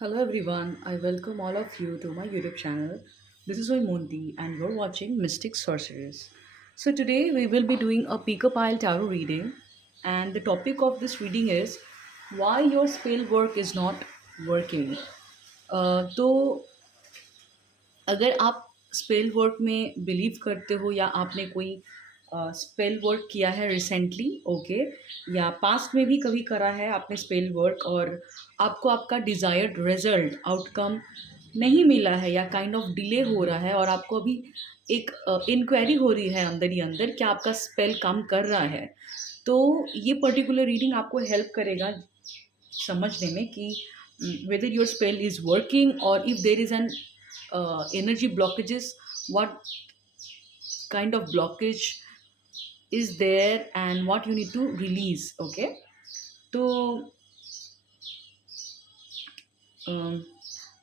Hello everyone, I welcome all of you to my YouTube channel. This is Monty and you're watching Mystic Sorceress. So today we will be doing a Pico Pile Tarot reading and the topic of this reading is why your spell work is not working. तो अगर आप spell work में believe करते हो या आपने कोई spell work किया है रिसेंटली ओके या पास्ट में भी कभी करा है आपने स्पेल वर्क और आपको आपका डिज़ायर्ड रिजल्ट आउटकम नहीं मिला है या काइंड ऑफ डिले हो रहा है और आपको अभी एक इंक्वायरी हो रही है अंदर ही अंदर कि आपका स्पेल काम कर रहा है तो ये पर्टिकुलर रीडिंग आपको हेल्प करेगा समझने में कि whether your spell is working or if there is an energy blockages, what kind of blockage is there and what you need to release. Okay, तो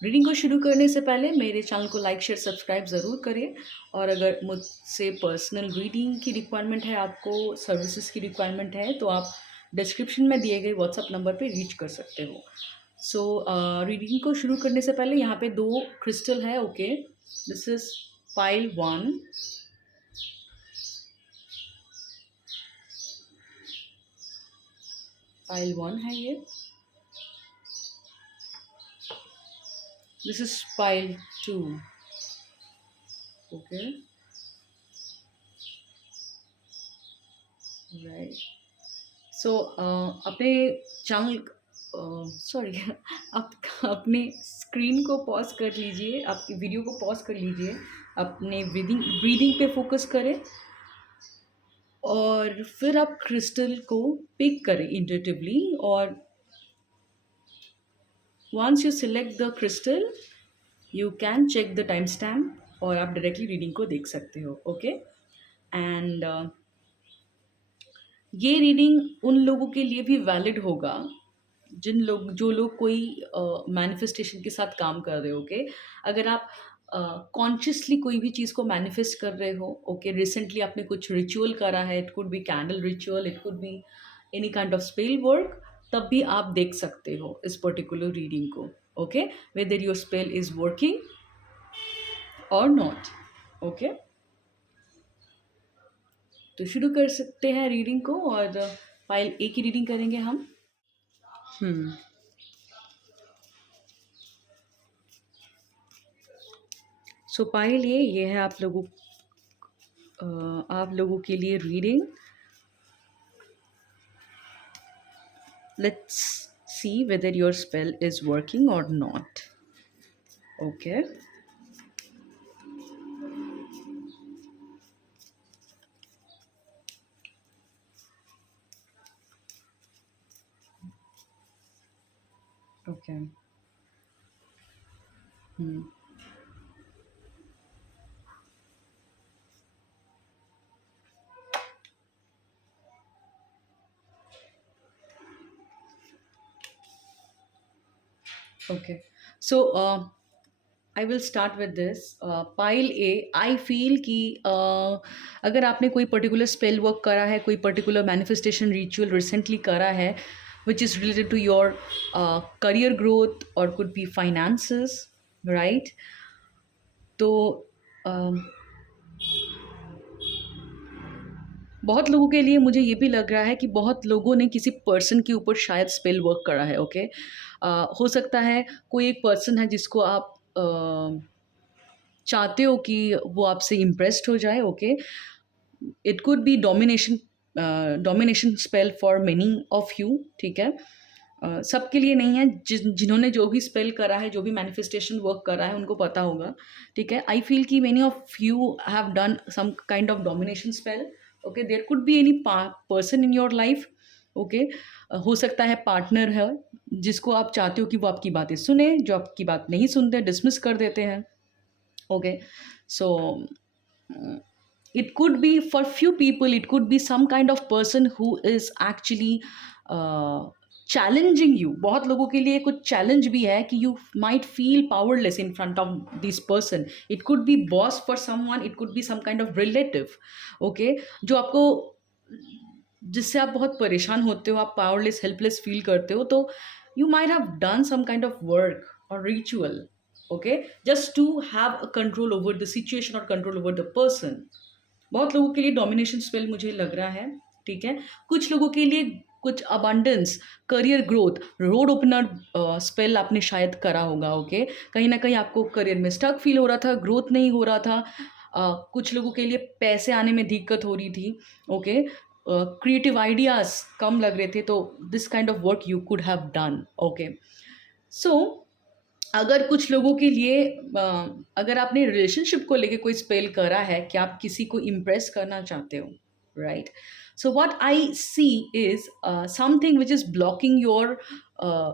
रीडिंग को शुरू करने से पहले मेरे चैनल को लाइक शेयर सब्सक्राइब ज़रूर करें और अगर मुझसे पर्सनल रीडिंग की रिक्वायरमेंट है आपको सर्विसेज की रिक्वायरमेंट है तो आप डिस्क्रिप्शन में दिए गए व्हाट्सअप नंबर पे रीच कर सकते हो सो रीडिंग को शुरू करने से पहले यहाँ पे दो क्रिस्टल है okay this is pile one है ये this is pile two okay right so अपने चैनल सॉरी आप अपने स्क्रीन को पॉज कर लीजिए आपकी वीडियो को पॉज कर लीजिए अपने ब्रीदिंग पे फोकस करें और फिर आप क्रिस्टल को पिक करें इंट्यूटिवली और once you select the crystal you can check the time stamp और आप डायरेक्टली रीडिंग को देख सकते हो ओके एंड ये रीडिंग उन लोगों के लिए भी वैलिड होगा जो लोग कोई मैनिफेस्टेशन के साथ काम कर रहे हो ओके अगर आप कॉन्शियसली कोई भी चीज़ को मैनिफेस्ट कर रहे हो ओके रिसेंटली आपने कुछ रिचुअल करा है it could B candle ritual it could be any kind of spell work तब भी आप देख सकते हो इस पर्टिकुलर रीडिंग को okay whether your spell is working और नॉट ओके तो शुरू कर सकते हैं रीडिंग को और फाइल ए की रीडिंग करेंगे हम सो पायल ये है आप लोगों के लिए reading let's see whether your spell is working और not okay okay Okay. So I will start with this Payal ए आई फील कि अगर आपने कोई पर्टिकुलर स्पेल वर्क करा है कोई पर्टिकुलर मैनिफेस्टेशन रिचुअल रिसेंटली करा है which is related to your career growth और कुड बी फाइनेंसेस राइट तो बहुत लोगों के लिए मुझे ये भी लग रहा है कि बहुत लोगों ने किसी पर्सन के ऊपर शायद स्पेल वर्क करा है ओके हो सकता है कोई एक पर्सन है जिसको आप चाहते हो कि वो आपसे इम्प्रेस्ड हो जाए okay it could B domination spell for many of you ठीक है सबके लिए नहीं है जिन्होंने जो भी स्पेल करा है जो भी मैनिफेस्टेशन वर्क करा है उनको पता होगा ठीक है आई फील कि many of you have done some kind of domination spell okay there could be any person in your life okay हो सकता है पार्टनर है जिसको आप चाहते हो कि वो आपकी बातें सुने जो आपकी बात नहीं सुनते डिसमिस कर देते हैं okay so it could be for few people it could be some kind of person who is actually challenging you बहुत लोगों के लिए कुछ चैलेंज भी है कि you might feel powerless in front of this person it could be boss for someone it could be some kind of relative okay जो आपको जिससे आप बहुत परेशान होते हो आप पावरलेस हेल्पलेस फील करते हो तो you might have done some kind of work or ritual, okay, just to have a control over the situation or control over the person. बहुत लोगों के लिए डोमिनेशन स्पेल मुझे लग रहा है, ठीक है। कुछ लोगों के लिए कुछ abundance, career growth, road opener spell आपने शायद करा होगा, ओके। कहीं ना कहीं आपको करियर में स्टक फील हो रहा था, ग्रोथ नहीं हो रहा था। कुछ लोगों के लिए पैसे आने में दिक्कत हो रही थी, ओके। क्रिएटिव आइडियाज कम लग रहे थे, तो this kind of work you could have done, okay. So अगर कुछ लोगों के लिए अगर आपने रिलेशनशिप को लेके कोई स्पेल करा है कि आप किसी को इम्प्रेस करना चाहते हो, right. So what I see is something which is blocking your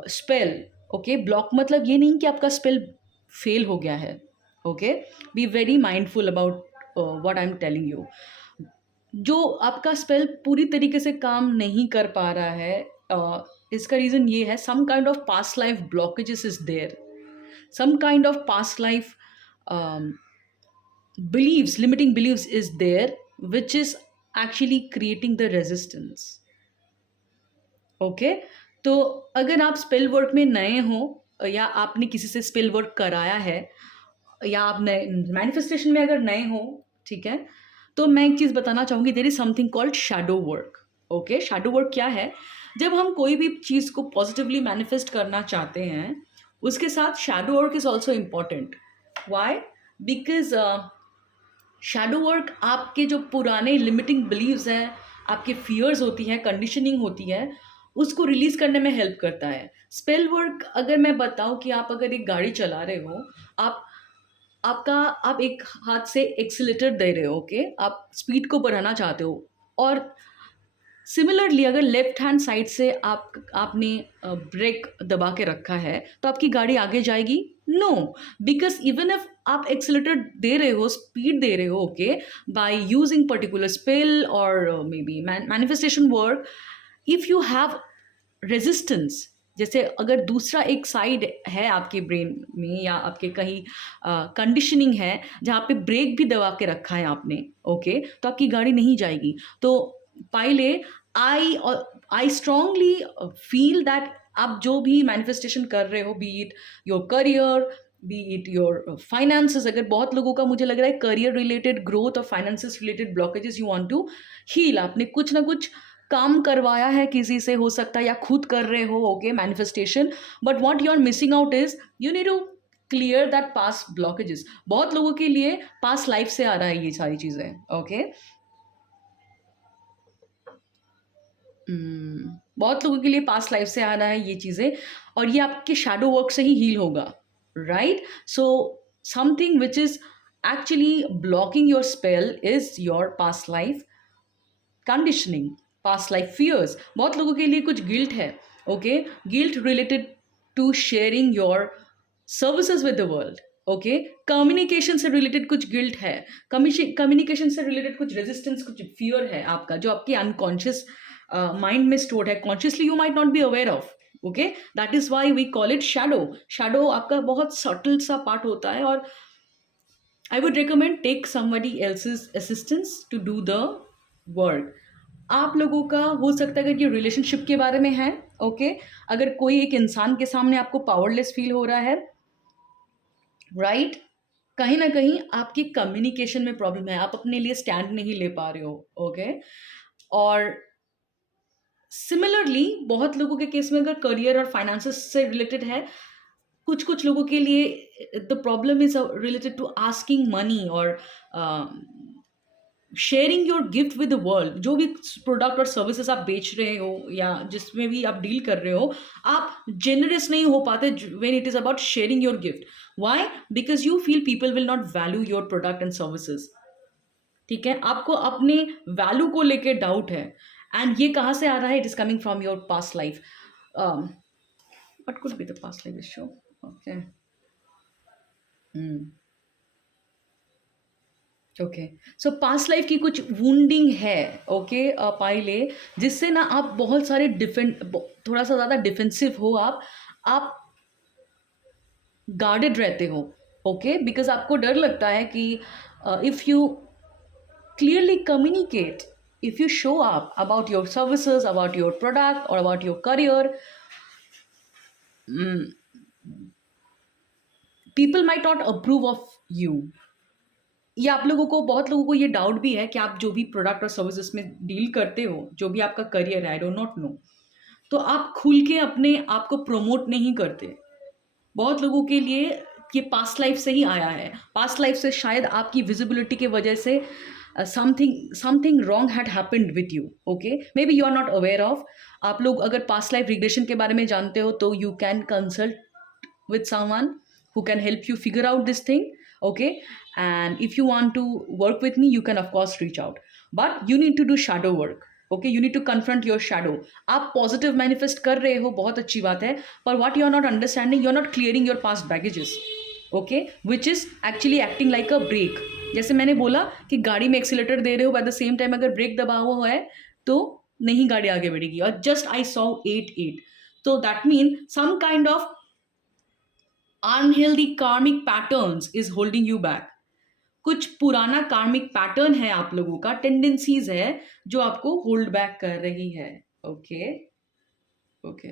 spell, okay. Block मतलब ये नहीं कि आपका स्पेल फेल हो गया है, okay. Be very mindful about what I am telling you. जो आपका स्पेल पूरी तरीके से काम नहीं कर पा रहा है, इसका रीज़न ये है, some kind of past life blockages is there, some kind of past life um, beliefs, limiting beliefs is there, which is actually creating the resistance, okay. तो अगर आप स्पेल वर्क में नए हो या आपने किसी से स्पेल वर्क कराया है, या आप नए मैनिफेस्टेशन में अगर नए हो, ठीक है, तो मैं एक चीज़ बताना चाहूँगी, there is something called shadow work, okay. Shadow work क्या है? जब हम कोई भी चीज़ को पॉजिटिवली मैनिफेस्ट करना चाहते हैं, उसके साथ shadow work is also important. Why? Because shadow work आपके जो पुराने लिमिटिंग बिलीव्स हैं, आपके फियर्स होती हैं, कंडीशनिंग होती है, उसको रिलीज करने में हेल्प करता है। स्पेल वर्क अगर मैं बताऊं कि आप अगर एक गाड़ी चला रहे हो, आप आपका आप एक हाथ से एक्सीलेटर दे रहे हो, ओके, आप स्पीड को बढ़ाना चाहते हो, और सिमिलरली अगर लेफ्ट हैंड साइड से आपने ब्रेक दबा के रखा है, तो आपकी गाड़ी आगे जाएगी? नो, बिकॉज इवन इफ आप एक्सीलेटर दे रहे हो, स्पीड दे रहे हो, okay, by using particular spell और maybe manifestation work, if you have resistance, जैसे अगर दूसरा एक साइड है आपके ब्रेन में या आपके कहीं कंडीशनिंग है जहाँ पे ब्रेक भी दबा के रखा है आपने, ओके, तो आपकी गाड़ी नहीं जाएगी। तो पहले I I strongly feel that आप जो भी मैनिफेस्टेशन कर रहे हो, be it your career, be it your finances, अगर बहुत लोगों का मुझे लग रहा है करियर रिलेटेड ग्रोथ और finances related blockages you want to heal, आपने कुछ ना कुछ काम करवाया है किसी से, हो सकता है, या खुद कर रहे हो, okay, manifestation, but what you are missing out is you need to clear that past blockages. बहुत लोगों के लिए पास्ट लाइफ से आ रहा है ये सारी चीज़ें, ओके। बहुत लोगों के लिए पास्ट लाइफ से आ रहा है ये चीज़ें, और ये आपके शैडो वर्क से ही हील होगा, right. So something which is actually blocking your spell is your past life conditioning, past life fears. बहुत लोगों के लिए कुछ गिल्ट है, okay, guilt related to sharing your services with the world, okay. Communication से related कुछ guilt है, communication से रिलेटेड कुछ रेजिस्टेंस, कुछ फियर है आपका, जो आपके अनकॉन्शियस माइंड में स्टोर्ड है, consciously you might not be aware of, okay. That is why we call it shadow. Shadow आपका बहुत सटल सा पार्ट होता है, और I would recommend take somebody else's assistance to do the work. आप लोगों का हो सकता है अगर ये रिलेशनशिप के बारे में है, ओके, अगर कोई एक इंसान के सामने आपको पावरलेस फील हो रहा है, राइट, कहीं ना कहीं आपकी कम्युनिकेशन में प्रॉब्लम है, आप अपने लिए स्टैंड नहीं ले पा रहे हो, ओके। और सिमिलरली बहुत लोगों के केस में अगर करियर और फाइनेंसेस से रिलेटेड है, कुछ कुछ लोगों के लिए the problem is related to asking money और sharing your gift with the world. जो भी प्रोडक्ट और सर्विसेज आप बेच रहे हो या जिसमें भी आप डील कर रहे हो, आप जेनरस नहीं हो पाते when it is about sharing your gift. Why? Because you feel people will not value your product and services, ठीक है। आपको अपने वैल्यू को लेके डाउट है, एंड ये कहाँ से आ रहा है? It is coming from your past life. What could be the past life issue? Okay, okay. So past life की कुछ वुंडिंग है, ओके, पाइले, जिससे ना आप बहुत सारे थोड़ा सा ज़्यादा डिफेंसिव हो, आप गार्डेड रहते हो, ओके, बिकॉज आपको डर लगता है कि if you clearly communicate, if you show up about your services, about your product or about your career, people might not approve of you. ये आप लोगों को, बहुत लोगों को ये डाउट भी है कि आप जो भी प्रोडक्ट और सर्विसेज में डील करते हो, जो भी आपका करियर है, आई डोंट नॉट नो, तो आप खुल के अपने आप को प्रमोट नहीं करते। बहुत लोगों के लिए ये पास्ट लाइफ से ही आया है। पास्ट लाइफ से शायद आपकी विजिबिलिटी की वजह से something something wrong had happened with you. Okay, maybe you are not aware of. आप लोग अगर पास्ट लाइफ रिग्रेशन के बारे में जानते हो तो you can consult with someone who can help you figure out this thing. Okay, and if you want to work with me, you can of course reach out, but you need to do shadow work. Okay, you need to confront your shadow. आप positive manifest कर रहे हो, बहुत अच्छी बात है, पर what you are not understanding, you are not clearing your past baggages. Okay, which is actually acting like a brake. जैसे मैंने बोला कि गाड़ी में एक्सीलेटर दे रहे हो, बाय द सेम टाइम अगर ब्रेक दबा हुआ है तो नहीं गाड़ी आगे बढ़ेगी। और जस्ट आई सॉ 8-8, तो that mean some kind of unhealthy karmic patterns is holding you back. कुछ पुराना कार्मिक पैटर्न है आप लोगों का, टेंडेंसीज है जो आपको होल्ड बैक कर रही है। ओके ओके,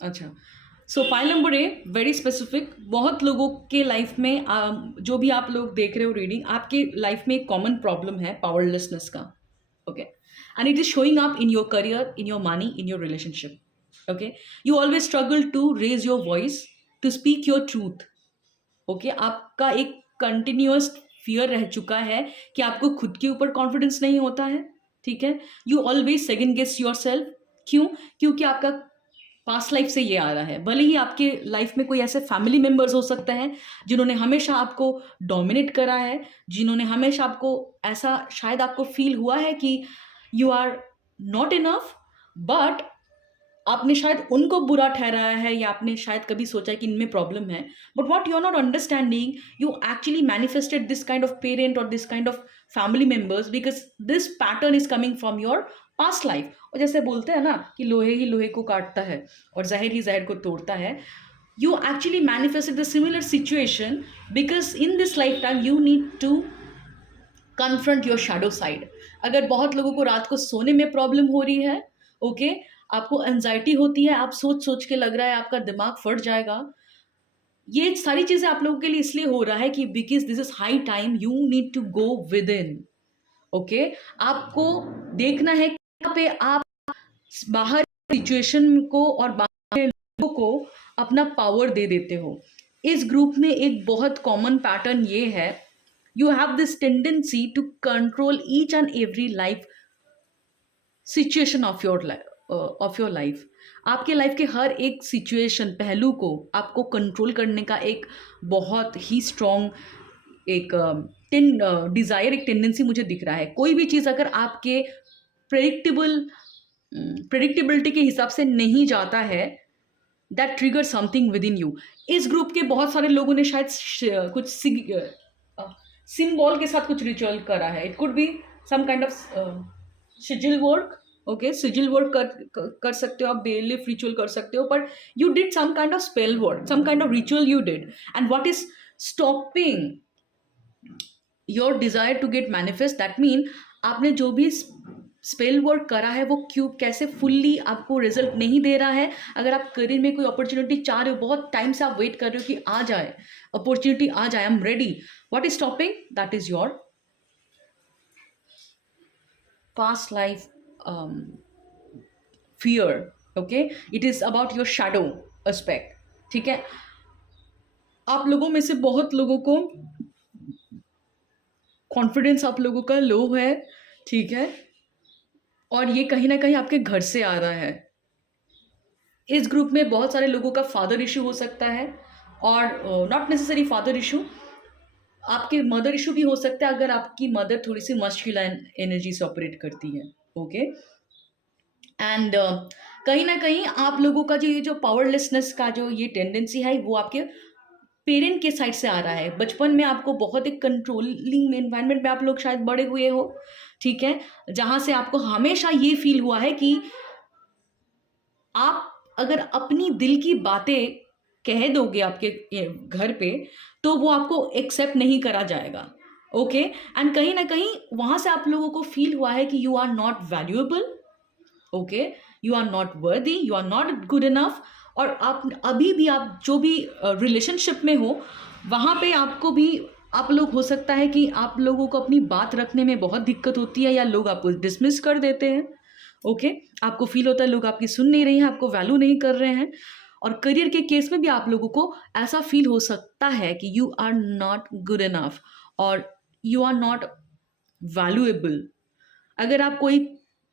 अच्छा। सो pile number A, very specific. बहुत लोगों के लाइफ में जो भी आप लोग देख रहे हो रीडिंग, आपके लाइफ में एक कॉमन प्रॉब्लम है पावरलेसनेस का। Okay, and it is showing up in your career, in your money, in your relationship. Okay, you always struggle to raise your voice, to speak your truth. Okay, आपका एक continuous fear रह चुका है कि आपको खुद के ऊपर कॉन्फिडेंस नहीं होता है। ठीक है, you always second guess yourself. क्यों? क्योंकि आपका पास्ट लाइफ से ये आ रहा है। भले ही आपके लाइफ में कोई ऐसे फैमिली मेंबर्स हो सकते हैं जिन्होंने हमेशा आपको डोमिनेट करा है, जिन्होंने हमेशा आपको ऐसा, शायद आपको फील हुआ है कि you are not enough, but आपने शायद उनको बुरा ठहराया है, या आपने शायद कभी सोचा कि इनमें प्रॉब्लम है। But what you are not understanding, you actually manifested this kind of parent और this kind of family members because this pattern is coming from your past life. और जैसे बोलते हैं ना कि लोहे ही लोहे को काटता है और जहर ही जहर को तोड़ता है, you actually manifested the similar situation because in this lifetime you need to confront your shadow side. अगर बहुत लोगों को रात को सोने में प्रॉब्लम हो रही है, ओके, आपको एंजाइटी होती है, आप सोच सोच के लग रहा है आपका दिमाग फट जाएगा, ये सारी चीजें आप लोगों के लिए इसलिए हो रहा है कि because this is high time you need to go within. Okay, आपको देखना है कहाँ पे आप बाहर सिचुएशन को और बाहर लोगों को अपना पावर दे देते हो। इस ग्रुप में एक बहुत कॉमन पैटर्न ये है, you have this tendency to control each and every life situation of your life. आपके लाइफ के हर एक सिचुएशन पहलू को आपको कंट्रोल करने का एक बहुत ही स्ट्रॉन्ग एक डिज़ायर, एक टेंडेंसी मुझे दिख रहा है। कोई भी चीज़ अगर आपके प्रेडिक्टेबिलिटी के हिसाब से नहीं जाता है, that trigger something with in you. इस ग्रुप के बहुत सारे लोगों ने शायद कुछ सिंबल के साथ कुछ रिचुअल करा है। It could be some kind of sigil work. Okay, sigil work कर सकते हो आप, बेलिफ रिचुअल कर सकते हो, but you did some kind of spell work, some kind of ritual you did, and what is stopping your desire to get manifest, that mean आपने जो भी स्पेल वर्क करा है वो क्यों, कैसे फुल्ली आपको रिजल्ट नहीं दे रहा है। अगर आप करियर में कोई अपॉर्चुनिटी चाह रहे हो, बहुत टाइम से आप वेट कर रहे हो कि आ जाए अपॉर्चुनिटी, आ जाए, I am ready, what is stopping, that is your past life fear. Okay, it is about your shadow aspect. ठीक है, आप लोगों में से बहुत लोगों को कॉन्फिडेंस आप लोगों का लो है। ठीक है, और ये कहीं ना कहीं आपके घर से आ रहा है। इस ग्रुप में बहुत सारे लोगों का फादर इशू हो सकता है, और नॉट नेसेसरी फादर इशू, आपके मदर इशू भी हो सकता है अगर आपकी मदर थोड़ी सी मस्कुलाइन एनर्जी से ऑपरेट करती है। ओके, एंड कहीं ना कहीं आप लोगों का जो ये जो पावरलेसनेस का जो ये टेंडेंसी है, वो आपके पेरेंट के साइड से आ रहा है। बचपन में आपको बहुत एक कंट्रोलिंग एनवायरनमेंट में आप लोग शायद बड़े हुए हो। ठीक है, जहाँ से आपको हमेशा ये फील हुआ है कि आप अगर अपनी दिल की बातें कह दोगे आपके घर पे, तो वो आपको एक्सेप्ट नहीं करा जाएगा। ओके। एंड कहीं ना कहीं वहां से आप लोगों को फील हुआ है कि you are not valuable, okay, you are not worthy, you are not good enough. और आप अभी भी, आप जो भी रिलेशनशिप में हो, वहाँ पे आपको भी, आप लोग, हो सकता है कि आप लोगों को अपनी बात रखने में बहुत दिक्कत होती है या लोग आपको डिसमिस कर देते हैं, ओके। आपको फील होता है लोग आपकी सुन नहीं रहे हैं, आपको वैल्यू नहीं कर रहे हैं। और करियर के केस में भी आप लोगों को ऐसा फील हो सकता है कि you are not good enough और यू आर नॉट वैल्यूएबल। अगर आप कोई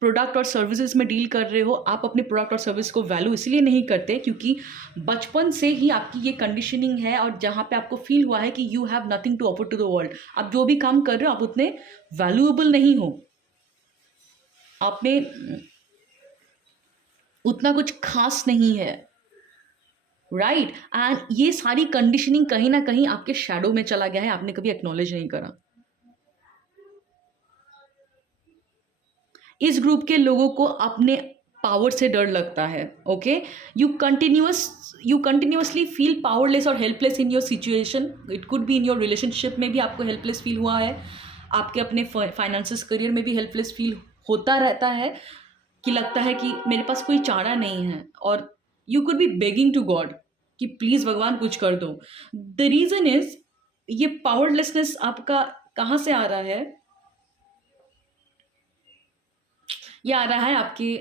प्रोडक्ट और सर्विसेज में डील कर रहे हो, आप अपने प्रोडक्ट और सर्विस को वैल्यू इसलिए नहीं करते क्योंकि बचपन से ही आपकी ये कंडीशनिंग है, और जहाँ पे आपको फील हुआ है कि you have nothing to offer to the world. आप जो भी काम कर रहे हो, आप उतने वैल्यूएबल नहीं हो, आप में उतना कुछ खास नहीं है, राइट। एंड ये सारी कंडीशनिंग कहीं ना कहीं आपके शैडो में चला गया है, आपने कभी एक्नॉलेज नहीं करा। इस ग्रुप के लोगों को अपने पावर से डर लगता है, okay. You continuously feel powerless और helpless in your situation. It could be in your relationship में भी आपको हेल्पलेस फील हुआ है, आपके अपने फाइनेंसिस करियर में भी हेल्पलेस फील होता रहता है, कि लगता है कि मेरे पास कोई चारा नहीं है। और you could be begging to God कि प्लीज़ भगवान कुछ कर दो। द रीज़न इज, ये पावरलेसनेस आपका कहाँ से आ रहा है? ये आ रहा है आपके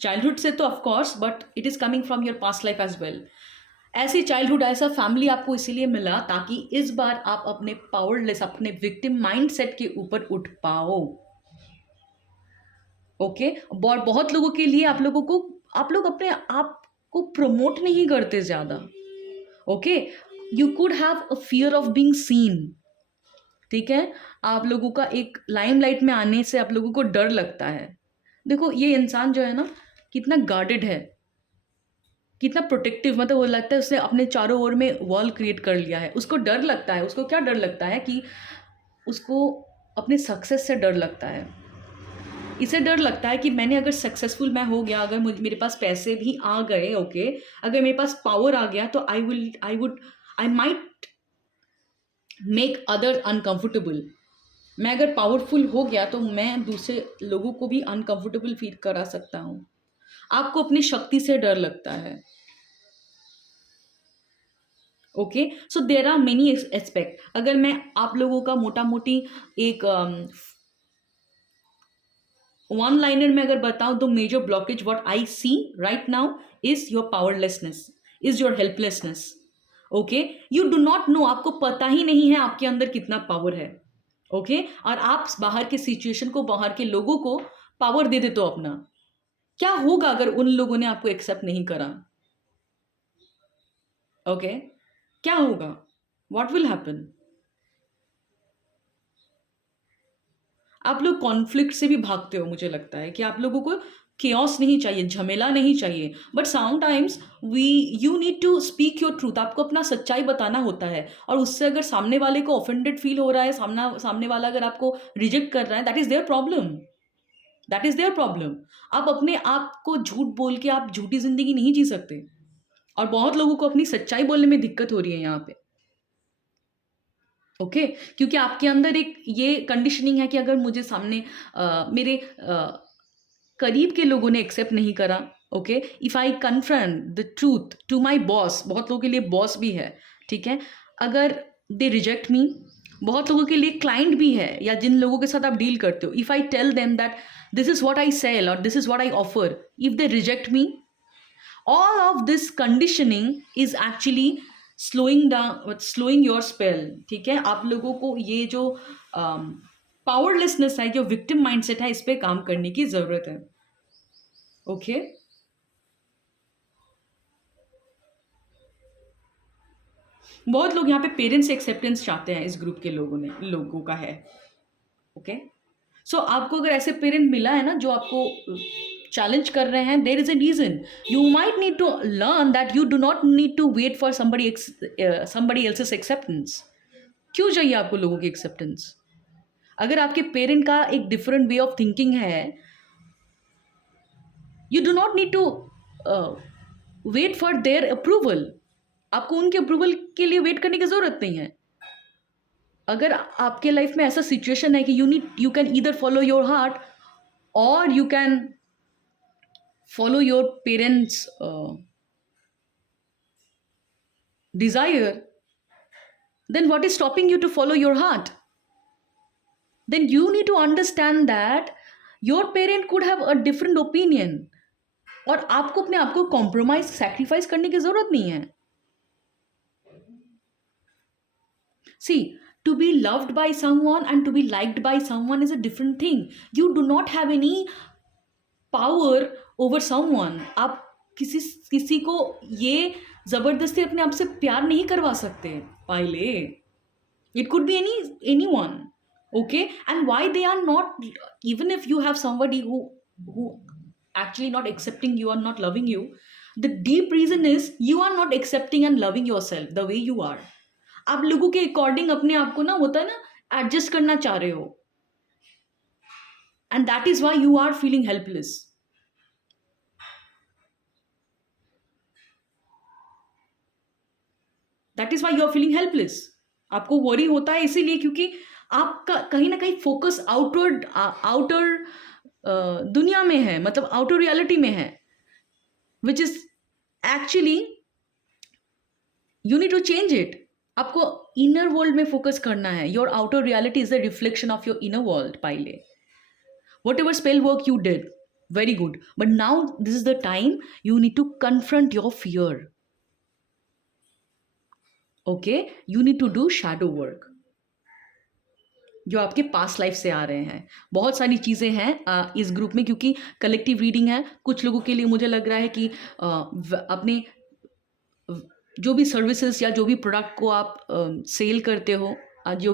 चाइल्डहुड से तो of course, but it is coming from your past life as well. ऐसी चाइल्डहुड, ऐसा फैमिली आपको इसीलिए मिला ताकि इस बार आप अपने पावरलेस, अपने विक्टिम माइंडसेट के ऊपर उठ पाओ, ओके। और बहुत लोगों के लिए, आप लोगों को, आप लोग अपने आप को प्रमोट नहीं करते ज़्यादा, okay. You could have a fear of being seen, ठीक है। आप लोगों का एक लाइमलाइट में आने से आप लोगों को डर लगता है। देखो ये इंसान जो है ना, कितना गार्डेड है, कितना प्रोटेक्टिव, मतलब वो लगता है उसने अपने चारों ओर में वॉल क्रिएट कर लिया है। उसको डर लगता है, उसको क्या डर लगता है कि उसको अपने सक्सेस से डर लगता है। इसे डर लगता है कि मैंने, अगर सक्सेसफुल मैं हो गया, अगर मुझे, मेरे पास पैसे भी आ गए, ओके, अगर मेरे पास पावर आ गया, तो I might make other uncomfortable. मैं अगर पावरफुल हो गया तो मैं दूसरे लोगों को भी अनकंफर्टेबल फील करा सकता हूँ। आपको अपनी शक्ति से डर लगता है, okay. So there are many aspect. अगर मैं आप लोगों का मोटा मोटी एक वन लाइनर में अगर बताऊं, तो major blockage what I see right now is your powerlessness, is your helplessness, okay. You do not know, आपको पता ही नहीं है आपके अंदर कितना पावर है, ओके। और आप बाहर के सिचुएशन को, बाहर के लोगों को पावर दे देते हो अपना। क्या होगा अगर उन लोगों ने आपको एक्सेप्ट नहीं करा, ओके, क्या होगा? What will happen? आप लोग कॉन्फ्लिक्ट से भी भागते हो, मुझे लगता है कि आप लोगों को केओस नहीं चाहिए, झमेला नहीं चाहिए। But sometimes we you need to speak your truth. आपको अपना सच्चाई बताना होता है, और उससे अगर सामने वाले को ऑफेंडेड फील हो रहा है, सामने वाला अगर आपको रिजेक्ट कर रहा है, that is their problem, that is their problem. आप अपने आप को झूठ बोल के आप झूठी जिंदगी नहीं जी सकते, और बहुत लोगों को अपनी सच्चाई बोलने में दिक्कत हो रही है यहाँ पे, ओके। क्योंकि आपके अंदर एक ये कंडीशनिंग है कि अगर मुझे सामने मेरे करीब के लोगों ने एक्सेप्ट नहीं करा, okay, if I confront the truth to my boss, बहुत लोगों के लिए बॉस भी है, ठीक है, अगर दे रिजेक्ट मी, बहुत लोगों के लिए क्लाइंट भी है, या जिन लोगों के साथ आप डील करते हो, if I tell them that this is what I sell और this is what I offer, if they reject me, all of this conditioning is actually slowing your spell, ठीक है। आप लोगों को ये जो पावरलेसनेस है, जो विक्टिम माइंडसेट है, इस पे काम करने की जरूरत है, ओके। बहुत लोग यहाँ पे पेरेंट्स एक्सेप्टेंस चाहते हैं, इस ग्रुप के लोगों का है, ओके। सो आपको अगर ऐसे पेरेंट मिला है ना जो आपको चैलेंज कर रहे हैं, there is a reason. You might need to learn that you do not need to wait for somebody else's acceptance. क्यों चाहिए आपको लोगों की एक्सेप्टेंस? अगर आपके पेरेंट का एक डिफरेंट वे ऑफ थिंकिंग है, you do not need to wait for their approval. आपको उनके अप्रूवल के लिए वेट करने की जरूरत नहीं है, अगर आपके लाइफ में ऐसा सिचुएशन है कि you can either follow your heart और you can follow your parents desire, then what is stopping you to follow your heart? Then you need to understand that your parent could have a different opinion, और आपको अपने आप को compromise sacrifice करने की जरूरत नहीं है. See, to be loved by someone and to be liked by someone is a different thing. You do not have any power over someone. आप किसी किसी को ये जबरदस्ती अपने आप से प्यार नहीं करवा सकते पाइले. It could be anyone, okay? And why they are not, even if you have somebody who actually not accepting you or not loving you, the deep reason is you are not accepting and loving yourself the way you are. आप लोगों के according अपने आप को ना होता है ना एडजस्ट करना चाह रहे हो, and that is why you are feeling helpless. That is why you are feeling helpless. आपको वरी होता है इसीलिए क्योंकि आपका कहीं ना कहीं फोकस आउटर दुनिया में है, मतलब आउटर रियलिटी में है, which is actually you need to change it. आपको इनर वर्ल्ड में फोकस करना है. Your outer reality is the reflection of your inner world. Payal, whatever spell work you did, very good, but now this is the time you need to confront your fear. Okay, you need to do shadow work जो आपके past life से आ रहे हैं. बहुत सारी चीज़ें हैं इस ग्रुप में, क्योंकि कलेक्टिव रीडिंग है. कुछ लोगों के लिए मुझे लग रहा है कि अपने जो भी सर्विसेज या जो भी प्रोडक्ट को आप सेल करते हो, जो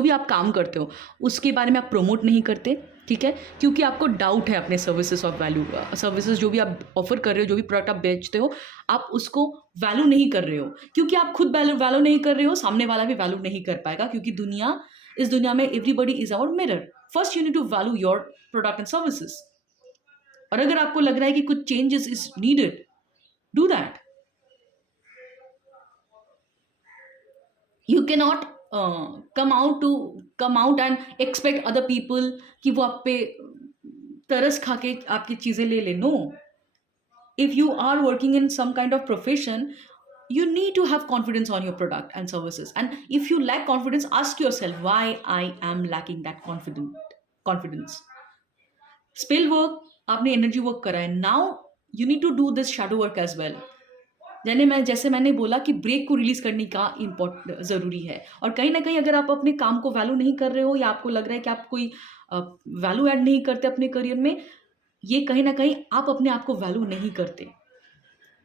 भी आप काम करते हो, उसके बारे में आप प्रमोट नहीं करते, ठीक है, क्योंकि आपको डाउट है अपने सर्विसेज ऑफ वैल्यू. सर्विसेज जो भी आप ऑफर कर रहे हो, जो भी प्रोडक्ट आप बेचते हो, आप उसको वैल्यू नहीं कर रहे हो. क्योंकि आप खुद वैल्यू नहीं कर रहे हो, सामने वाला भी वैल्यू नहीं कर पाएगा, क्योंकि इस दुनिया में everybody is our mirror. First you need to value your product and services. और अगर आपको लग रहा है कि कुछ changes is needed, do that. You cannot come out and expect other people कि वो आप पे तरस खा के आपकी चीज़ें ले ले. No. If you are working in some kind of profession, you need to have confidence on your product and services. And if you lack confidence, ask yourself why I am lacking that confidence. Spell work, आपने energy work करा है. Now you need to do this shadow work as well. जैसे मैंने बोला कि break को release करने का ज़रूरी है. और कहीं ना कहीं अगर आप अपने काम को वैल्यू नहीं कर रहे हो, या आपको लग रहा है कि आप कोई वैल्यू ऐड नहीं करते अपने करियर में, ये कहीं ना कहीं आप अपने आप को वैल्यू नहीं करते,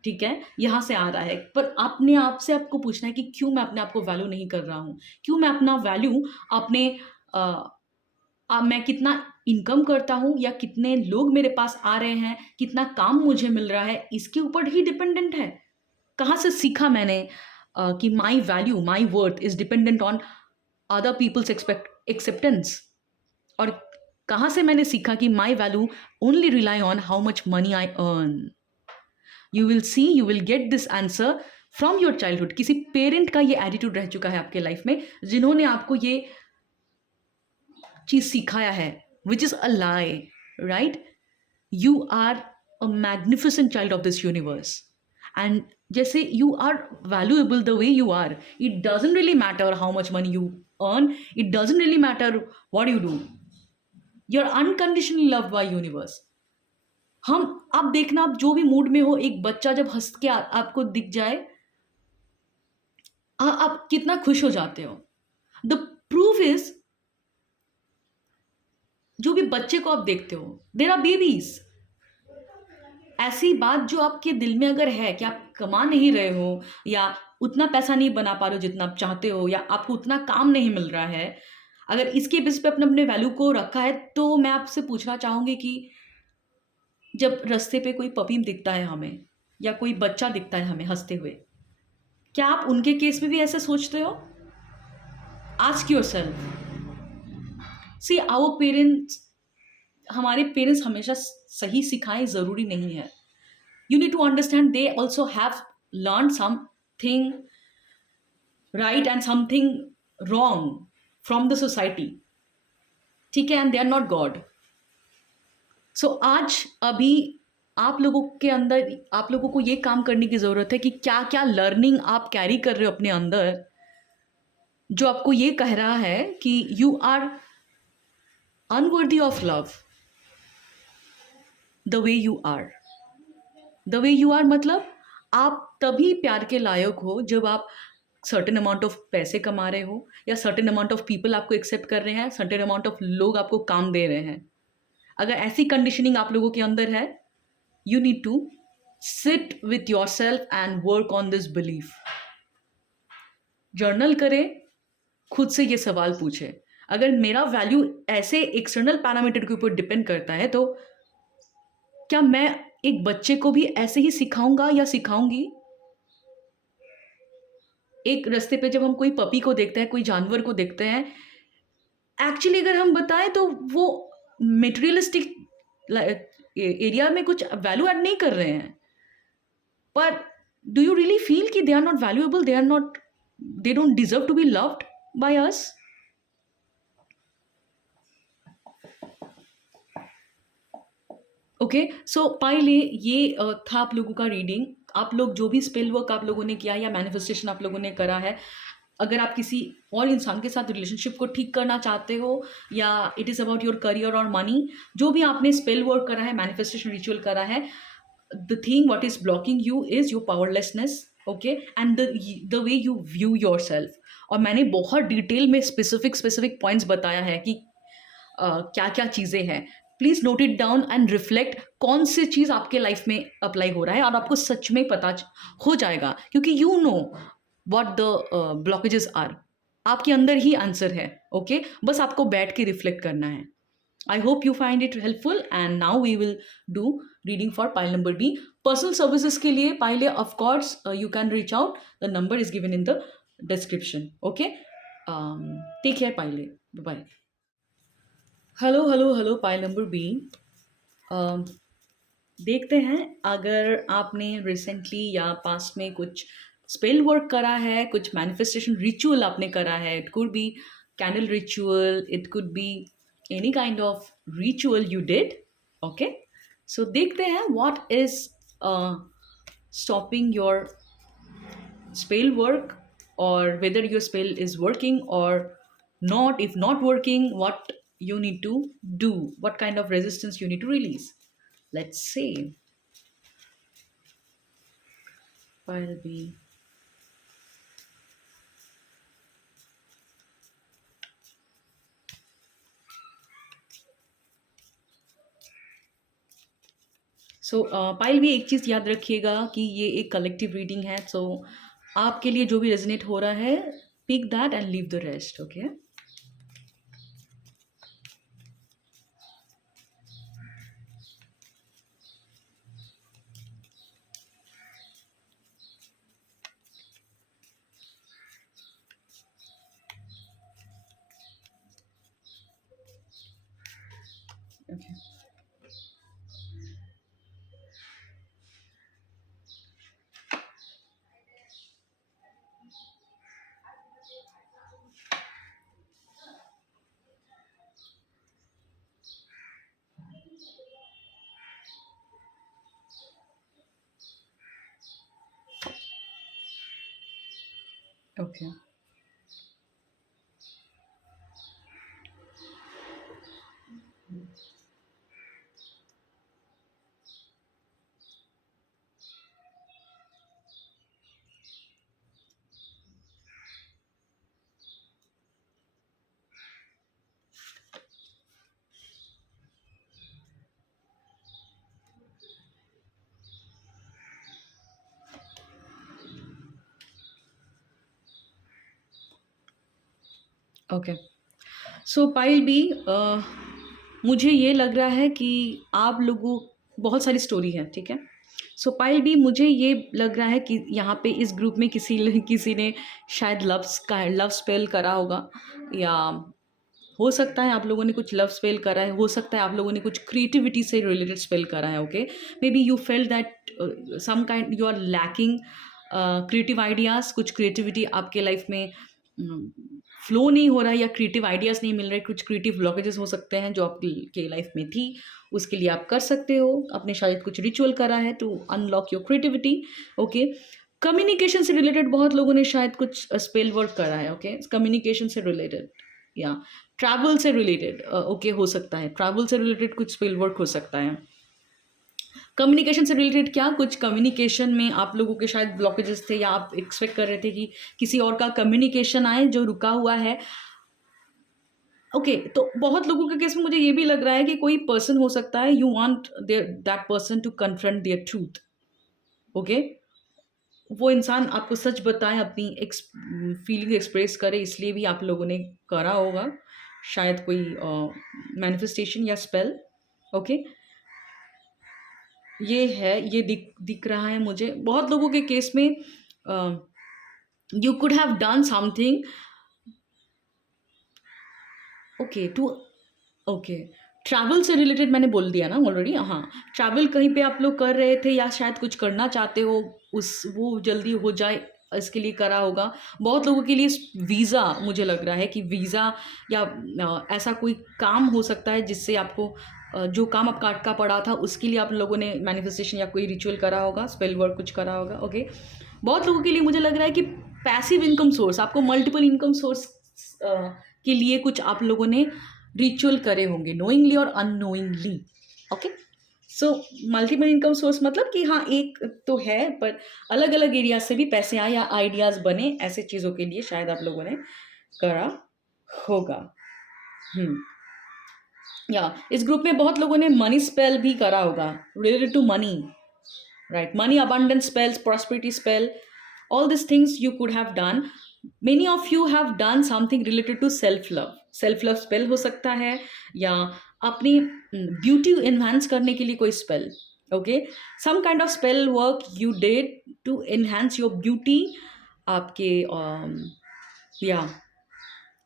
ठीक है, यहाँ से आ रहा है. पर अपने आप से आपको पूछना है कि क्यों मैं अपने आप को वैल्यू नहीं कर रहा हूँ, क्यों मैं अपना वैल्यू अपने मैं कितना इनकम करता हूँ, या कितने लोग मेरे पास आ रहे हैं, कितना काम मुझे मिल रहा है, इसके ऊपर ही डिपेंडेंट है. कहाँ से सीखा मैंने कि my value, my worth is dependent on other people's acceptance. और कहाँ से मैंने सीखा कि my value only rely on how much money I earn. You will get this answer from your childhood. किसी पेरेंट का ये एटीट्यूड रह चुका है आपके लाइफ में, जिन्होंने आपको ये चीज़ सिखाया है, which is a lie, right. You are a magnificent child of this universe. And जैसे you are valuable the way you are. It doesn't really matter how much money you earn. It doesn't really matter what you do. You're unconditionally loved by universe. आप देखना, आप जो भी mood में हो, एक बच्चा जब हंस के आपको दिख जाए, आप कितना खुश हो जाते हो. The proof is, जो भी बच्चे को आप देखते हो, there are babies. ऐसी बात जो आपके दिल में अगर है कि आप कमा नहीं रहे हो, या उतना पैसा नहीं बना पा रहे हो जितना आप चाहते हो, या आपको उतना काम नहीं मिल रहा है, अगर इसके बेस पे अपने वैल्यू को रखा है, तो मैं आपसे पूछना चाहूँगी कि जब रास्ते पे कोई पपी दिखता है हमें, या कोई बच्चा दिखता है हमें हंसते हुए, क्या आप उनके केस में भी ऐसे सोचते हो? Ask yourself. See, our parents, हमारे पेरेंट्स हमेशा सही सिखाएं ज़रूरी नहीं है. You need to understand they also have learned something right and something wrong. From the society, ठीक है, and they are not god. So आज अभी आप लोगों के अंदर, आप लोगों को ये काम करने की ज़रूरत है कि क्या क्या लर्निंग आप कैरी कर रहे हो अपने अंदर, जो आपको ये कह रहा है कि you are unworthy of love the way you are. The way you are मतलब आप तभी प्यार के लायक हो जब आप सर्टेन अमाउंट ऑफ पैसे कमा रहे हो, या सर्टेन अमाउंट ऑफ पीपल आपको एक्सेप्ट कर रहे हैं, सर्टेन अमाउंट ऑफ लोग आपको काम दे रहे हैं. अगर ऐसी कंडीशनिंग आप लोगों के अंदर है, you need to sit with yourself and work on this belief. Journal करें, खुद से ये सवाल पूछे, अगर मेरा वैल्यू ऐसे एक्सटर्नल पैरामीटर के ऊपर डिपेंड करता है, तो क्या मैं एक बच्चे को भी ऐसे ही सिखाऊंगा या सिखाऊंगी? एक रास्ते पे जब हम कोई पपी को देखते हैं, कोई जानवर को देखते हैं, एक्चुअली अगर हम बताएं तो वो मेटेरियलिस्टिक एरिया में कुछ वैल्यू ऐड नहीं कर रहे हैं. पर डू यू रियली फील कि they are not valuable, they are not, they don't deserve to be loved by us? Okay, so पहले ये था आप लोगों का रीडिंग. आप लोग जो भी स्पेल वर्क आप लोगों ने किया या मैनिफेस्टेशन आप लोगों ने करा है, अगर आप किसी और इंसान के साथ रिलेशनशिप को ठीक करना चाहते हो, या it is about your career और मनी, जो भी आपने स्पेल वर्क करा है, मैनिफेस्टेशन रिचुअल करा है, the thing what is blocking you is your powerlessness. Okay, and the way you view yourself. और मैंने बहुत डिटेल में स्पेसिफिक पॉइंट्स बताया है कि क्या क्या चीज़ें हैं. Please note it down and reflect कौन सी चीज़ आपके लाइफ में अप्लाई हो रहा है, और आपको सच में पता हो जाएगा, क्योंकि you know what the blockages are. आपके अंदर ही आंसर है. ओके, बस आपको बैठ के रिफ्लेक्ट करना है. I hope you find it helpful, and now we will do reading for pile number B. Personal services के लिए pile, of course, you can reach out. The number is given in the description. Okay. Take care, pile. Bye bye. Hello, pile number B. Um, देखते हैं, अगर आपने recently या past में कुछ spell work करा है, कुछ मैनिफेस्टेशन रिचुअल आपने करा है. It could B candle ritual, it could B any kind of ritual you did. Okay, so देखते हैं what is stopping your spell work, or whether your spell is working or not. If not working, what you need to do, what kind of resistance you need to release. Let's see. Pile B. So pile भी एक चीज़ याद रखिएगा कि ये एक collective reading है. सो आपके लिए जो भी रेजोनेट हो रहा है, pick that and leave the rest. Okay, okay. Okay, okay. So pile B, मुझे ये लग रहा है कि आप लोगों, बहुत सारी स्टोरी है, ठीक है. सो पाइल बी, मुझे ये लग रहा है कि यहाँ पे इस ग्रुप में किसी ने शायद लव स्पेल करा होगा, या हो सकता है आप लोगों ने कुछ लव स्पेल करा है, हो सकता है आप लोगों ने कुछ क्रिएटिविटी से रिलेटेड स्पेल करा है. Okay, maybe you fail that some kind you are lacking creative ideas, कुछ क्रिएटिविटी आपके लाइफ में फ्लो नहीं हो रहा है या क्रिएटिव आइडियाज़ नहीं मिल रहे, कुछ क्रिएटिव ब्लॉकेजेस हो सकते हैं जो आपके लाइफ में थी, उसके लिए आप कर सकते हो। आपने शायद कुछ रिचुअल करा है to unlock your creativity. Okay, communication से रिलेटेड बहुत लोगों ने शायद कुछ स्पेल वर्क करा है। ओके, कम्युनिकेशन से रिलेटेड या ट्रैवल से रिलेटेड, ओके, हो सकता है ट्रैवल से रिलेटेड कुछ स्पेल वर्क हो सकता है। कम्युनिकेशन से रिलेटेड क्या, कुछ कम्युनिकेशन में आप लोगों के शायद ब्लॉकेजेस थे या आप एक्सपेक्ट कर रहे थे कि किसी और का कम्युनिकेशन आए जो रुका हुआ है। ओके, तो बहुत लोगों के केस में मुझे ये भी लग रहा है कि कोई पर्सन हो सकता है, you want that person to confront their truth. Okay, वो इंसान आपको सच बताए, अपनी फीलिंग एक्सप्रेस करे, इसलिए भी आप लोगों ने करा होगा शायद कोई मैनिफेस्टेशन या स्पेल। ओके, ये है, ये दिख दिख रहा है मुझे बहुत लोगों के केस में। You could have done something, okay, two, okay, travel से रिलेटेड मैंने बोल दिया ना ऑलरेडी। हाँ, ट्रैवल कहीं पे आप लोग कर रहे थे या शायद कुछ करना चाहते हो, उस वो जल्दी हो जाए इसके लिए करा होगा। बहुत लोगों के लिए वीज़ा, मुझे लग रहा है कि वीज़ा या ऐसा कोई काम हो सकता है जिससे आपको जो काम आपका अटका पड़ा था उसके लिए आप लोगों ने मैनिफेस्टेशन या कोई रिचुअल करा होगा, स्पेल वर्क कुछ करा होगा। ओके, बहुत लोगों के लिए मुझे लग रहा है कि पैसिव इनकम सोर्स, आपको मल्टीपल इनकम सोर्स के लिए कुछ आप लोगों ने रिचुअल करे होंगे, नोइंगली और unknowingly. Okay, so multiple income source मतलब कि हाँ, एक तो है पर अलग अलग एरिया से भी पैसे आए या आइडियाज़ बने, ऐसे चीज़ों के लिए शायद आप लोगों ने करा होगा। या इस ग्रुप में बहुत लोगों ने मनी स्पेल भी करा होगा related to money, right? Money abundance spells, prosperity spell, all these things you could have done. Many of you have done something related to self love. Self love spell हो सकता है या अपनी beauty enhance करने के लिए कोई spell. Okay, some kind of spell work you did to enhance your beauty, आपके या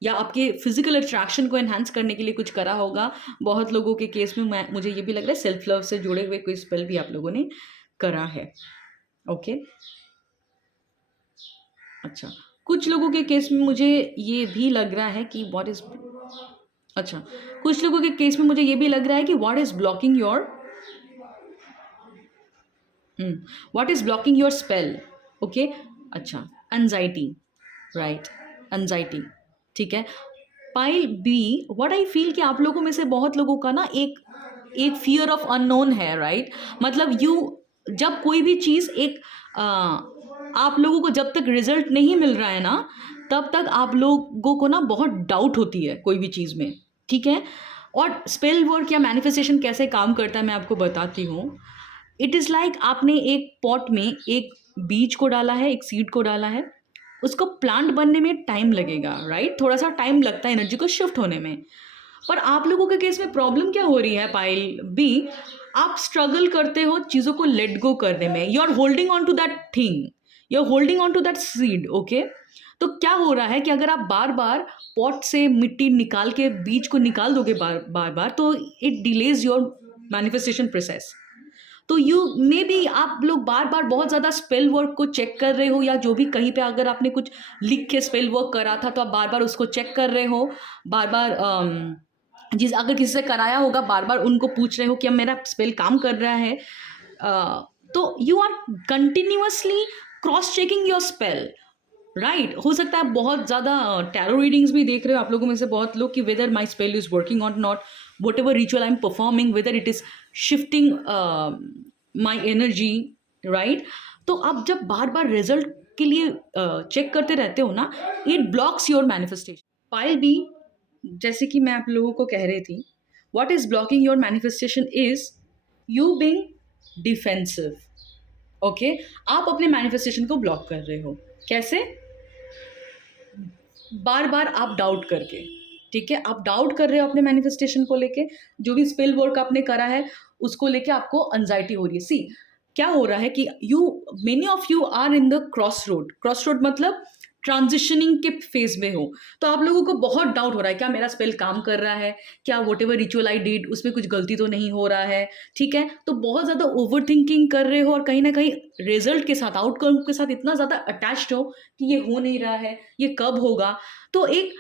या आपके फिजिकल अट्रैक्शन को एनहांस करने के लिए कुछ करा होगा। बहुत लोगों के केस में मुझे ये भी लग रहा है सेल्फ लव से जुड़े हुए कोई स्पेल भी आप लोगों ने करा है। ओके, अच्छा, कुछ लोगों के केस में मुझे ये भी लग रहा है कि व्हाट इज, अच्छा, कुछ लोगों के केस में मुझे ये भी लग रहा है कि what is blocking your spell. Okay, अच्छा, एंजाइटी, राइट, एंजाइटी, ठीक है। Pile B, what I feel कि आप लोगों में से बहुत लोगों का ना एक एक फियर ऑफ अननोन है, राइट। मतलब जब कोई भी चीज़ एक आप लोगों को जब तक रिजल्ट नहीं मिल रहा है ना, तब तक आप लोगों को ना बहुत डाउट होती है कोई भी चीज़ में, ठीक है। और स्पेल वर्क या मैनिफेस्टेशन कैसे काम करता है मैं आपको बताती हूँ। इट इज़ लाइक आपने एक पॉट में एक बीज को डाला है, एक सीड को डाला है, उसको प्लांट बनने में टाइम लगेगा, राइट, थोड़ा सा टाइम लगता है एनर्जी को शिफ्ट होने में। पर आप लोगों के केस में प्रॉब्लम क्या हो रही है पाइल बी, आप स्ट्रगल करते हो चीज़ों को लेट गो करने में, you are holding on to that thing, you are holding on to that seed. Okay, तो क्या हो रहा है कि अगर आप बार बार पॉट से मिट्टी निकाल के बीज को निकाल दोगे बार बार बार, तो it delays your manifestation process. तो यू मे बी आप लोग बार बार बहुत ज़्यादा स्पेल वर्क को चेक कर रहे हो, या जो भी कहीं पे अगर आपने कुछ लिख के स्पेल वर्क करा था तो आप बार बार उसको चेक कर रहे हो, बार बार अगर किसी से कराया होगा बार बार उनको पूछ रहे हो कि अब मेरा स्पेल काम कर रहा है। तो you are continuously cross checking your spell, right. हो सकता है बहुत ज़्यादा टैरो रीडिंग्स भी देख रहे हो आप लोगों में से बहुत लोग कि whether my spell is working और not, whatever ritual I am performing, whether it is shifting my energy, right. तो आप जब बार बार रिजल्ट के लिए चेक करते रहते हो ना, it blocks your manifestation. Pile B, जैसे कि मैं आप लोगों को कह रही थी, what is blocking your manifestation is you being defensive. Okay, आप अपने मैनिफेस्टेशन को ब्लॉक कर रहे हो, कैसे? बार बार आप डाउट करके, ठीक है, आप डाउट कर रहे हो अपने मैनिफेस्टेशन को लेके, जो भी स्पेल वर्क आपने करा है उसको लेके आपको एंजाइटी हो रही है। सी, क्या हो रहा है कि many of you are in the cross road मतलब ट्रांजिशनिंग के फेज में हो। तो आप लोगों को बहुत डाउट हो रहा है, क्या मेरा स्पेल काम कर रहा है, क्या what ever ritual I did उसमें कुछ गलती तो नहीं हो रहा है, ठीक है। तो बहुत ज़्यादा ओवर थिंकिंग कर रहे हो और कहीं ना कहीं रिजल्ट के साथ, आउटकम के साथ इतना ज़्यादा अटैच्ड हो कि ये हो नहीं रहा है, ये कब होगा। तो एक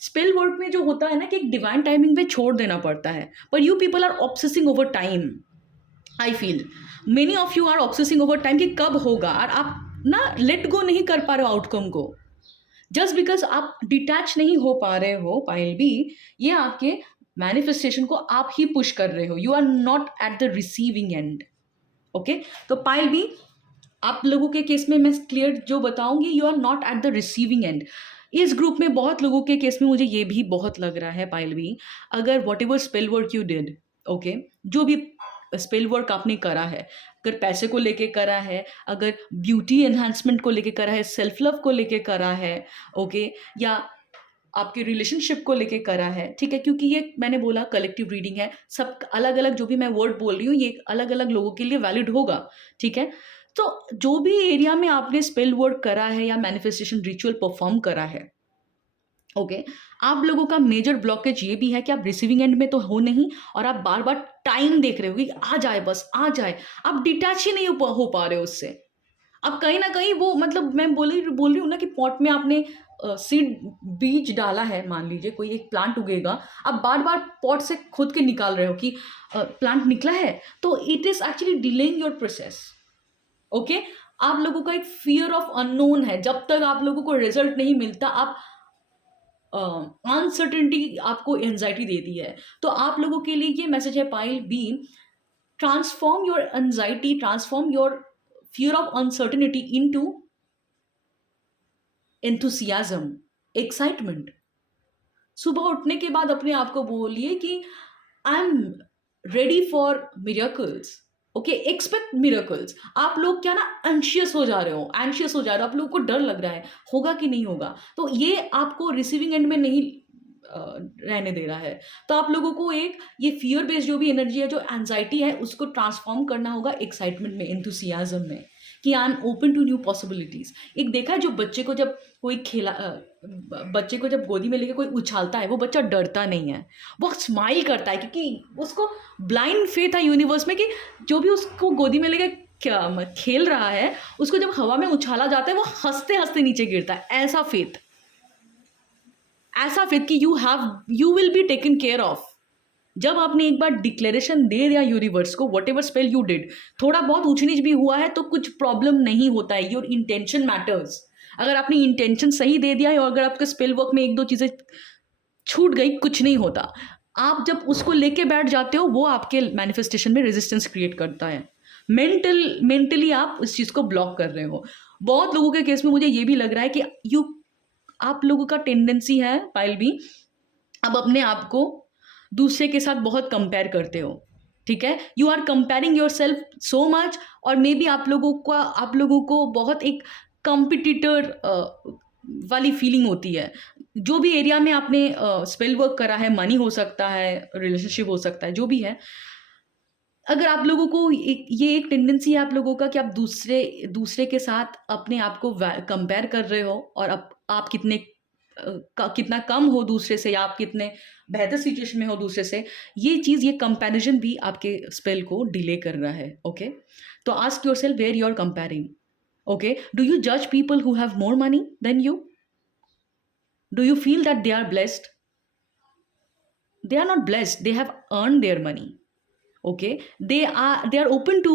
स्पेल वर्क में जो होता है ना कि एक डिवाइन टाइमिंग पे छोड़ देना पड़ता है, पर you people are obsessing over time. I feel many of you are obsessing over time कि कब होगा, और आप ना लेट गो नहीं कर पा रहे हो आउटकम को, जस्ट बिकॉज आप डिटैच नहीं हो पा रहे हो पाइल बी। ये आपके मैनिफेस्टेशन को आप ही पुश कर रहे हो, you are not at the receiving end. Okay, तो पाइल बी आप लोगों के केस में मैं क्लियर जो बताऊंगी, you are not at the receiving end. इस ग्रुप में बहुत लोगों के केस में मुझे ये भी बहुत लग रहा है पाइल भी, अगर what ever spell work you did, okay, जो भी स्पेल वर्क आपने करा है, अगर पैसे को लेके करा है, अगर ब्यूटी एनहांसमेंट को लेके करा है, सेल्फ लव को लेके करा है, ओके, या आपके रिलेशनशिप को लेके करा है, ठीक है, क्योंकि ये मैंने बोला कलेक्टिव रीडिंग है, सब अलग अलग जो भी मैं वर्ड बोल रही हूँ ये अलग अलग लोगों के लिए वैलिड होगा, ठीक है। तो जो भी एरिया में आपने स्पेल वर्क करा है या मैनिफेस्टेशन रिचुअल परफॉर्म करा है, ओके, आप लोगों का मेजर ब्लॉकेज ये भी है कि आप रिसीविंग एंड में तो हो नहीं, और आप बार बार टाइम देख रहे हो कि आ जाए, बस आ जाए, आप डिटैच ही नहीं हो पा रहे हो उससे। अब कहीं ना कहीं वो मतलब मैं बोल रही हूँ ना कि पॉट में आपने सीड बीज डाला है, मान लीजिए कोई एक प्लांट उगेगा, आप बार बार पॉट से खुद के निकाल रहे हो कि प्लांट निकला है, तो it is actually delaying your process. Okay, आप लोगों का एक फियर ऑफ अननोन है, जब तक आप लोगों को रिजल्ट नहीं मिलता आप अनसर्टेनिटी आपको एंजाइटी देती है। तो आप लोगों के लिए ये मैसेज है pile B, transform your anxiety, transform your fear of uncertainty into enthusiasm, excitement। सुबह उठने के बाद अपने आप को बोलिए कि I am ready for miracles. Okay, expect miracles. आप लोग क्या ना एंशियस हो जा रहे हो, आप लोगों को डर लग रहा है होगा कि नहीं होगा, तो ये आपको रिसीविंग एंड में नहीं रहने दे रहा है। तो आप लोगों को एक ये फियर बेस्ड जो भी एनर्जी है, जो एंजाइटी है, उसको ट्रांसफॉर्म करना होगा एक्साइटमेंट में, एंथुसियाज्म में, कि I am open to new possibilities. एक देखा है जो बच्चे को जब कोई बच्चे को जब गोदी में लेके कोई उछालता है, वो बच्चा डरता नहीं है, वो स्माइल करता है, क्योंकि उसको ब्लाइंड फेथ है यूनिवर्स में कि जो भी उसको गोदी में लेके क्या खेल रहा है, उसको जब हवा में उछाला जाता है वो हंसते हंसते नीचे गिरता है। ऐसा फेथ कि you will be taken care of. जब आपने एक बार डिक्लेरेशन दे दिया यूनिवर्स को, what ever spell you did, थोड़ा बहुत ऊंच नीच भी हुआ है तो कुछ प्रॉब्लम नहीं होता है, योर इंटेंशन मैटर्स। अगर आपने इंटेंशन सही दे दिया है और अगर आपके स्पेल वर्क में एक दो चीज़ें छूट गई, कुछ नहीं होता। आप जब उसको लेके बैठ जाते हो, वो आपके मैनिफेस्टेशन में रेजिस्टेंस क्रिएट करता है। मेंटली आप उस चीज़ को ब्लॉक कर रहे हो। बहुत लोगों के केस में मुझे ये भी लग रहा है कि आप लोगों का टेंडेंसी है पाइल भी, अब अपने आप को दूसरे के साथ बहुत कंपेयर करते हो, ठीक है, you are comparing yourself so much, और मे बी आप लोगों को बहुत एक कंपिटिटर वाली फीलिंग होती है। जो भी एरिया में आपने स्पेल वर्क करा है, मनी हो सकता है, रिलेशनशिप हो सकता है, जो भी है, अगर आप लोगों को ये एक टेंडेंसी है आप लोगों का कि आप दूसरे के साथ अपने आप को कंपेयर कर रहे हो, और आप कितना कम हो दूसरे से, या आप कितने बेहतर सिचुएशन में हो दूसरे से, ये चीज़, ये कंपैरिजन भी आपके स्पेल को डिले कर रहा है। ओके, तो ask yourself where you are comparing. Okay, do you जज people who have more money than you? Do you feel that they are blessed? They are not blessed, they have earned their money. Okay, they are open to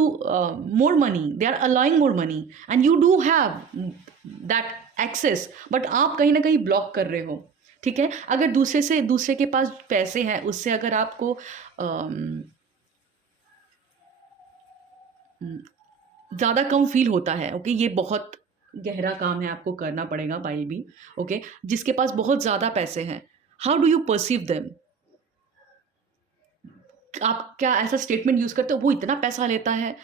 more money, they are allowing more money, and you do have that access, but आप कहीं ना कहीं block कर रहे हो, ठीक है। अगर दूसरे के पास पैसे हैं, उससे अगर आपको ज़्यादा कम फील होता है, ओके, ये बहुत गहरा काम है, आपको करना पड़ेगा भाई भी। ओके, जिसके पास बहुत ज़्यादा पैसे हैं, how do you perceive them? आप क्या ऐसा स्टेटमेंट यूज़ करते हो, वो इतना पैसा लेता है?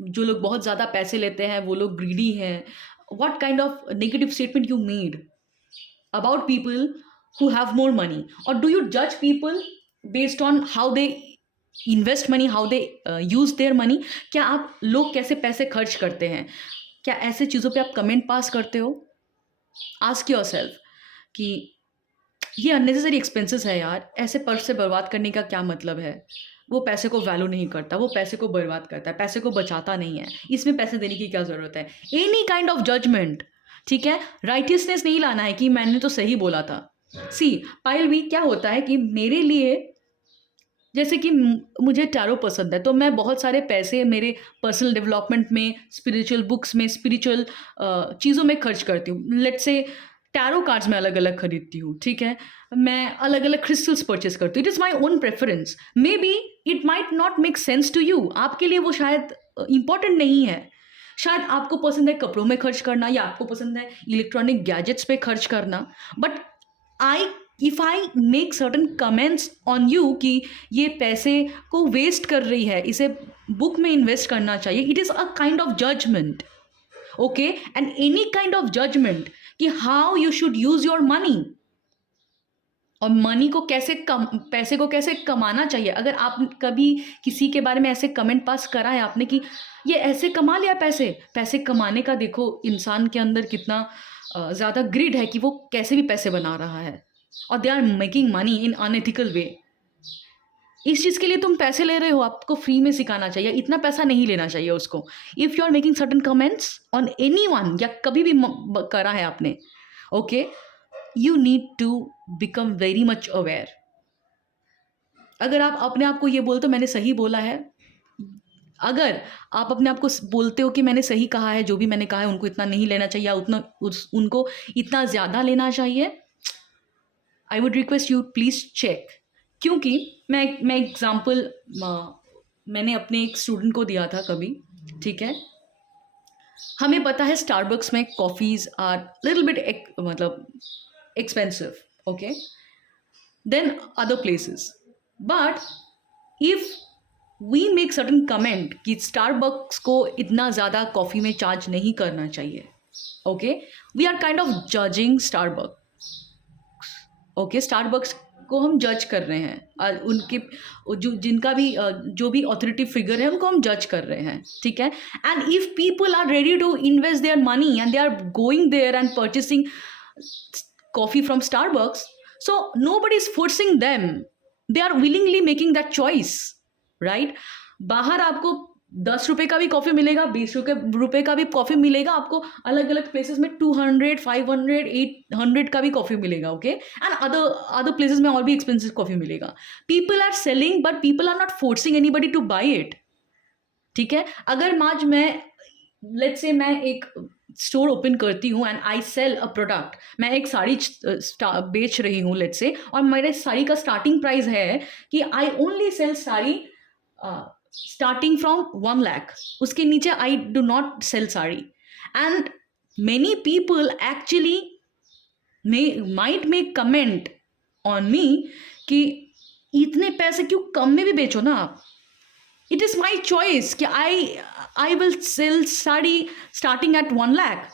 जो लोग बहुत ज़्यादा पैसे लेते हैं वो लोग ग्रीडी हैं। What kind of negative statement you made about people who have more money? और डू यू जज people based on how they invest money, how they use their money? क्या आप लोग कैसे पैसे खर्च करते हैं, क्या ऐसे चीज़ों पे आप कमेंट पास करते हो? आस्क योरसेल्फ कि ये अननेसेसरी एक्सपेंसेस है यार, ऐसे पैसे बर्बाद करने का क्या मतलब है? वो पैसे को वैल्यू नहीं करता, वो पैसे को बर्बाद करता है, पैसे को बचाता नहीं है, इसमें पैसे देने की क्या ज़रूरत है? एनी काइंड ऑफ जजमेंट, ठीक है, राइटियसनेस नहीं लाना है कि मैंने तो सही बोला था, सी पायल वी क्या होता है कि मेरे लिए जैसे कि मुझे टैरो पसंद है तो मैं बहुत सारे पैसे मेरे पर्सनल डेवलपमेंट में, स्पिरिचुअल बुक्स में, स्पिरिचुअल चीज़ों में खर्च करती हूँ। लेट्स से टैरो कार्ड्स मैं अलग अलग खरीदती हूँ, ठीक है। मैं अलग अलग क्रिस्टल्स परचेस करती हूँ। It is my own preference. Maybe it might not make sense to you, आपके लिए वो शायद इंपॉर्टेंट नहीं है। शायद आपको पसंद है कपड़ों में खर्च करना, या आपको पसंद है इलेक्ट्रॉनिक गैजेट्स पे खर्च करना, but I if I make certain comments on you कि ये पैसे को वेस्ट कर रही है, इसे बुक में इन्वेस्ट करना चाहिए, it is a kind of judgment, okay. And any kind of judgment कि how you should use your money, और मनी को कैसे पैसे को कैसे कमाना चाहिए। अगर आप कभी किसी के बारे में ऐसे कमेंट पास करा है आपने कि ये ऐसे कमा लिया पैसे, पैसे कमाने का देखो इंसान के अंदर कितना ज़्यादा ग्रिड है कि वो कैसे भी पैसे बना रहा है, और they are making money in unethical way. इस चीज़ के लिए तुम पैसे ले रहे हो, आपको फ्री में सिखाना चाहिए, इतना पैसा नहीं लेना चाहिए उसको। If you are making certain comments on anyone, या कभी भी करा है आपने, okay, you need to become very much aware. अगर आप अपने आप को ये बोलते हो मैंने सही बोला है, अगर आप अपने आप को बोलते हो कि मैंने सही कहा है, जो भी मैंने कहा है उनको इतना नहीं लेना चाहिए, उतना उनको इतना ज़्यादा लेना चाहिए, I would request you please check. क्योंकि मैं एग्जाम्पल मैंने अपने एक स्टूडेंट को दिया था कभी, ठीक है। हमें पता है स्टारबक्स में कॉफ़ीज़ आर लिटिल बिट मतलब expensive, okay, then other places. But if we make certain comment कि स्टारबक्स को इतना ज़्यादा कॉफ़ी में चार्ज नहीं करना चाहिए, okay, we are kind of judging Starbucks, okay. Starbucks को हम जज कर रहे हैं, और उनके जो जिनका भी जो भी ऑथोरिटी फिगर है उनको हम जज कर रहे हैं, ठीक है। And if people are ready to invest their money and they are going there and purchasing coffee from Starbucks, so nobody is forcing them, they are willingly making that choice, right. बाहर आपको 10 रुपए का भी coffee मिलेगा, 20 रुपए का भी coffee मिलेगा, आपको अलग अलग प्लेसेस में 200, 500, 800 का भी कॉफ़ी मिलेगा, ओके। एंड अदर प्लेसेस में और भी एक्सपेंसिव कॉफ़ी मिलेगा। People are selling but people are not forcing anybody to buy it, ठीक है। अगर आज मैं लेट्स से मैं एक स्टोर ओपन करती हूँ and I sell a product, मैं एक साड़ी बेच रही हूँ लेट्स से, और मेरे साड़ी का स्टार्टिंग प्राइस है कि I only sell sari starting from 1 lakh, उसके नीचे I do not sell sari. And many people actually might make comment on me कि इतने पैसे क्यों, कम में भी बेचो ना आप। इट इज़ माई चॉइस कि I will sell sari starting at 1 lakh,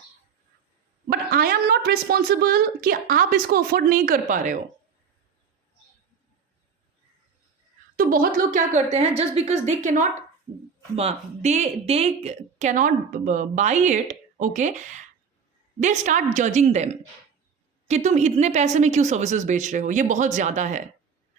but I am not responsible कि आप इसको अफोर्ड नहीं कर पा रहे हो। तो बहुत लोग क्या करते हैं, just because they cannot by it, okay, they start judging them कि तुम इतने पैसे में क्यों सर्विसेज बेच रहे हो, ये बहुत ज़्यादा है।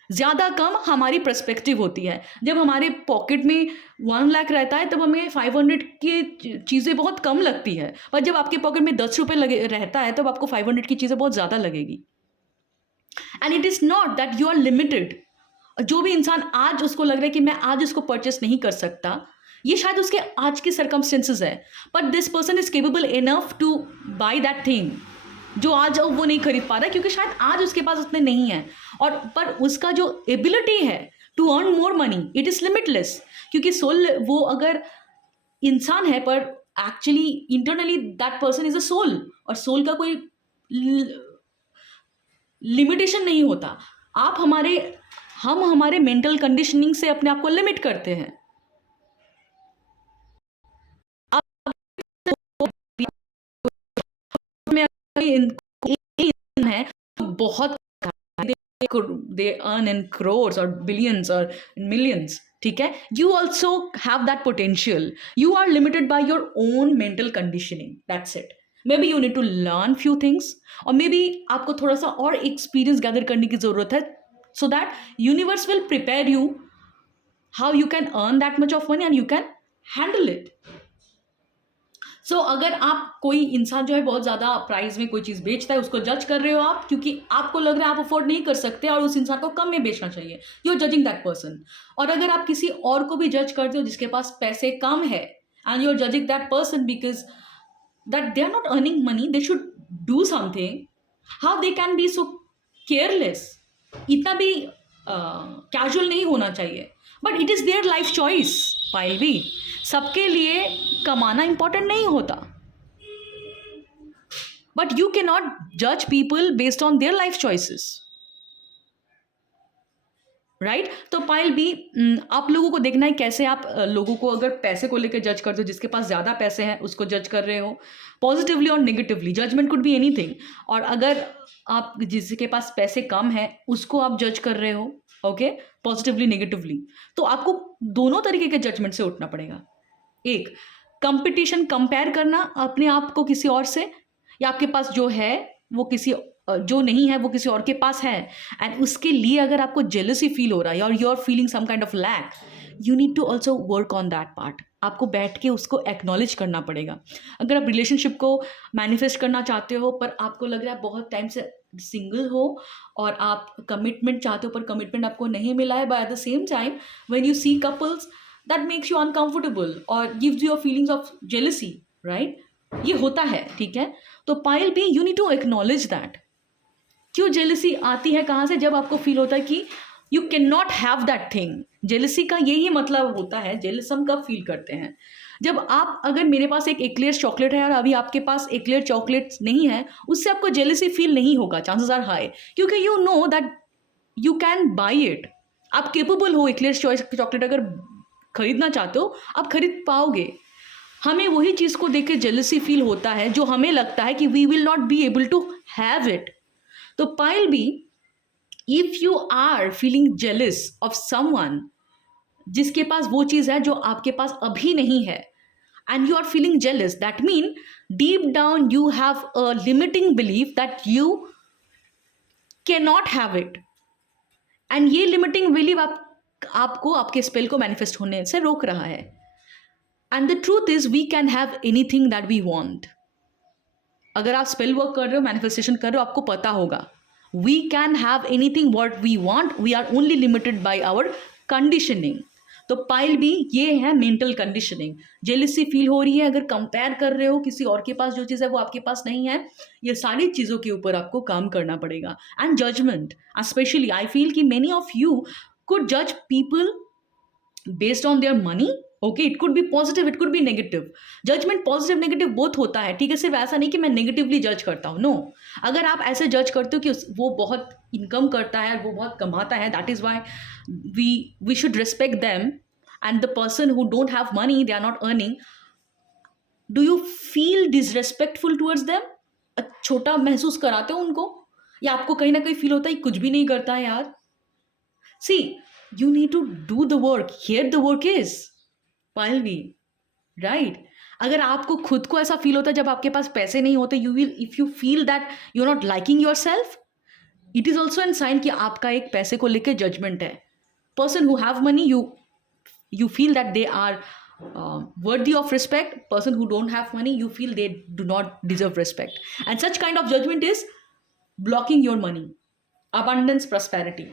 ज़्यादा कम हमारी पर्सपेक्टिव होती है। जब हमारे पॉकेट में 1 लाख रहता है तब हमें 500 की चीज़ें बहुत कम लगती है, पर जब आपके पॉकेट में 10 रुपये लगे रहता है तब आपको 500 की चीज़ें बहुत ज़्यादा लगेगी। And it is not that you are limited. जो भी इंसान आज उसको लग रहा है कि मैं आज इसको परचेस नहीं कर सकता, ये शायद उसके आज के सर्कमस्टेंसेस है, but this person is capable enough two by that thing जो आज वो नहीं खरीद पा रहा है, क्योंकि शायद आज उसके पास उतने नहीं है। और पर उसका जो एबिलिटी है to earn more money, it is limitless. क्योंकि सोल वो अगर इंसान है, पर actually internally that person is a soul, और सोल का कोई लिमिटेशन नहीं होता। हम हमारे मेंटल कंडीशनिंग से अपने आप को लिमिट करते हैं। अब में है बहुत, दे अर्न इन करोर्स और बिलियंस और मिलियंस, ठीक है। You also have that potential, you are limited by your own mental conditioning, that's it. Maybe you need to learn few things, और मे बी आपको थोड़ा सा और एक्सपीरियंस गैदर करने की जरूरत है, so that universe will prepare you how you can earn that much of money and you can handle it. अगर आप कोई इंसान जो है बहुत ज़्यादा प्राइस में कोई चीज़ बेचता है, उसको जज कर रहे हो आप, क्योंकि आपको लग रहा है आप अफोर्ड नहीं कर सकते और उस इंसान को कम में बेचना चाहिए, you are judging that person. और अगर आप किसी और को भी जज करते हो जिसके पास पैसे कम है, and you are judging that person because that they are not earning money, they should do something, how they can be so careless, इतना भी कैजुअल नहीं होना चाहिए। But it is their life choice. Payal भी, सबके लिए कमाना इंपॉर्टेंट नहीं होता, बट यू कैन नॉट जज people based on their life choices, right? तो पायल भी, आप लोगों को देखना है कैसे आप लोगों को अगर पैसे को लेकर जज करते हो, जिसके पास ज़्यादा पैसे हैं उसको जज कर रहे हो पॉजिटिवली और negatively, judgement could be anything. और अगर आप जिसके पास पैसे कम है उसको आप जज कर रहे हो, ओके, पॉजिटिवली नेगेटिवली, तो आपको दोनों तरीके के जजमेंट से उठना पड़ेगा। एक, कंपटीशन, कंपेयर करना अपने आप को किसी और से, या आपके पास जो है वो किसी जो नहीं है वो किसी और के पास है, एंड उसके लिए अगर आपको जेलसी फील हो रहा है और you are feeling some kind of lack, you need to also work on that part. आपको बैठ के उसको एक्नॉलेज करना पड़ेगा। अगर आप रिलेशनशिप को मैनिफेस्ट करना चाहते हो पर आपको लग रहा है बहुत टाइम से सिंगल हो और आप कमिटमेंट चाहते हो पर कमिटमेंट आपको नहीं मिला है, but at the same time when you see couples that makes you uncomfortable और gives you feelings of jealousy, right? ये होता है, ठीक है? तो पायल भी, you need to acknowledge that. क्यों जेलसी आती है, कहाँ से? जब आपको फील होता है कि you can not have that thing. Jealousy का यही मतलब होता है, जेलसम कब फील करते हैं? जब आप, अगर मेरे पास एक एक्लेयर्स चॉकलेट है और अभी आपके पास एक्लेयर चॉकलेट नहीं है, उससे आपको जेलसी फील नहीं होगा, चांसेस आर हाई, क्योंकि you know that you can buy it. आप केपेबल हो, एक्लेयर्स चॉकलेट अगर खरीदना चाहते हो आप खरीद पाओगे। हमें वही चीज़ को देख के जेलसी फील होता है जो हमें लगता है कि we will not be able to have it. तो पायल भी, if you are feeling jealous of someone जिसके पास वो चीज़ है जो आपके पास अभी नहीं है, and you are feeling jealous, that mean deep down you have a limiting belief that you can not have it, and ये लिमिटिंग बिलीफ आपको आपके स्पेल को मैनिफेस्ट होने से रोक रहा है। And the truth is we can have anything that we want. अगर आप स्पेल वर्क कर रहे हो, मैनिफेस्टेशन कर रहे हो, आपको पता होगा we can have anything what we want, we are only limited by our conditioning. तो पाइल भी, ये है मेंटल कंडीशनिंग। जेलिसी फील हो रही है, अगर कंपेयर कर रहे हो किसी और के पास जो चीज़ है वो आपके पास नहीं है, ये सारी चीज़ों के ऊपर आपको काम करना पड़ेगा। And judgment, specially I feel कि many of you could judge people based on their money. Okay, it could be positive, it could be negative. Judgment positive negative both होता है, ठीक है? सिर्फ ऐसा नहीं कि मैं नेगेटिवली जज करता हूँ, नो। अगर आप ऐसे जज करते हो कि वो बहुत इनकम करता है, वो बहुत कमाता है, that is why we should respect them, and the person who don't have money, they are not earning, do you feel disrespectful towards them? छोटा महसूस कराते हो उनको, या आपको कहीं ना कहीं फील होता है कुछ भी नहीं करता है यार? सी, you need to do the work. Here the work is, पायलवी, राइट? अगर आपको खुद को ऐसा फील होता है जब आपके पास पैसे नहीं होते, you will, if you feel that you are not liking your self, it is also an sign कि आपका एक पैसे को लेकर जजमेंट है। Person who have money, you feel that they are worthy of respect. Person who don't have money, you feel they do not deserve respect, and such kind of judgment is blocking your money, abundance, prosperity.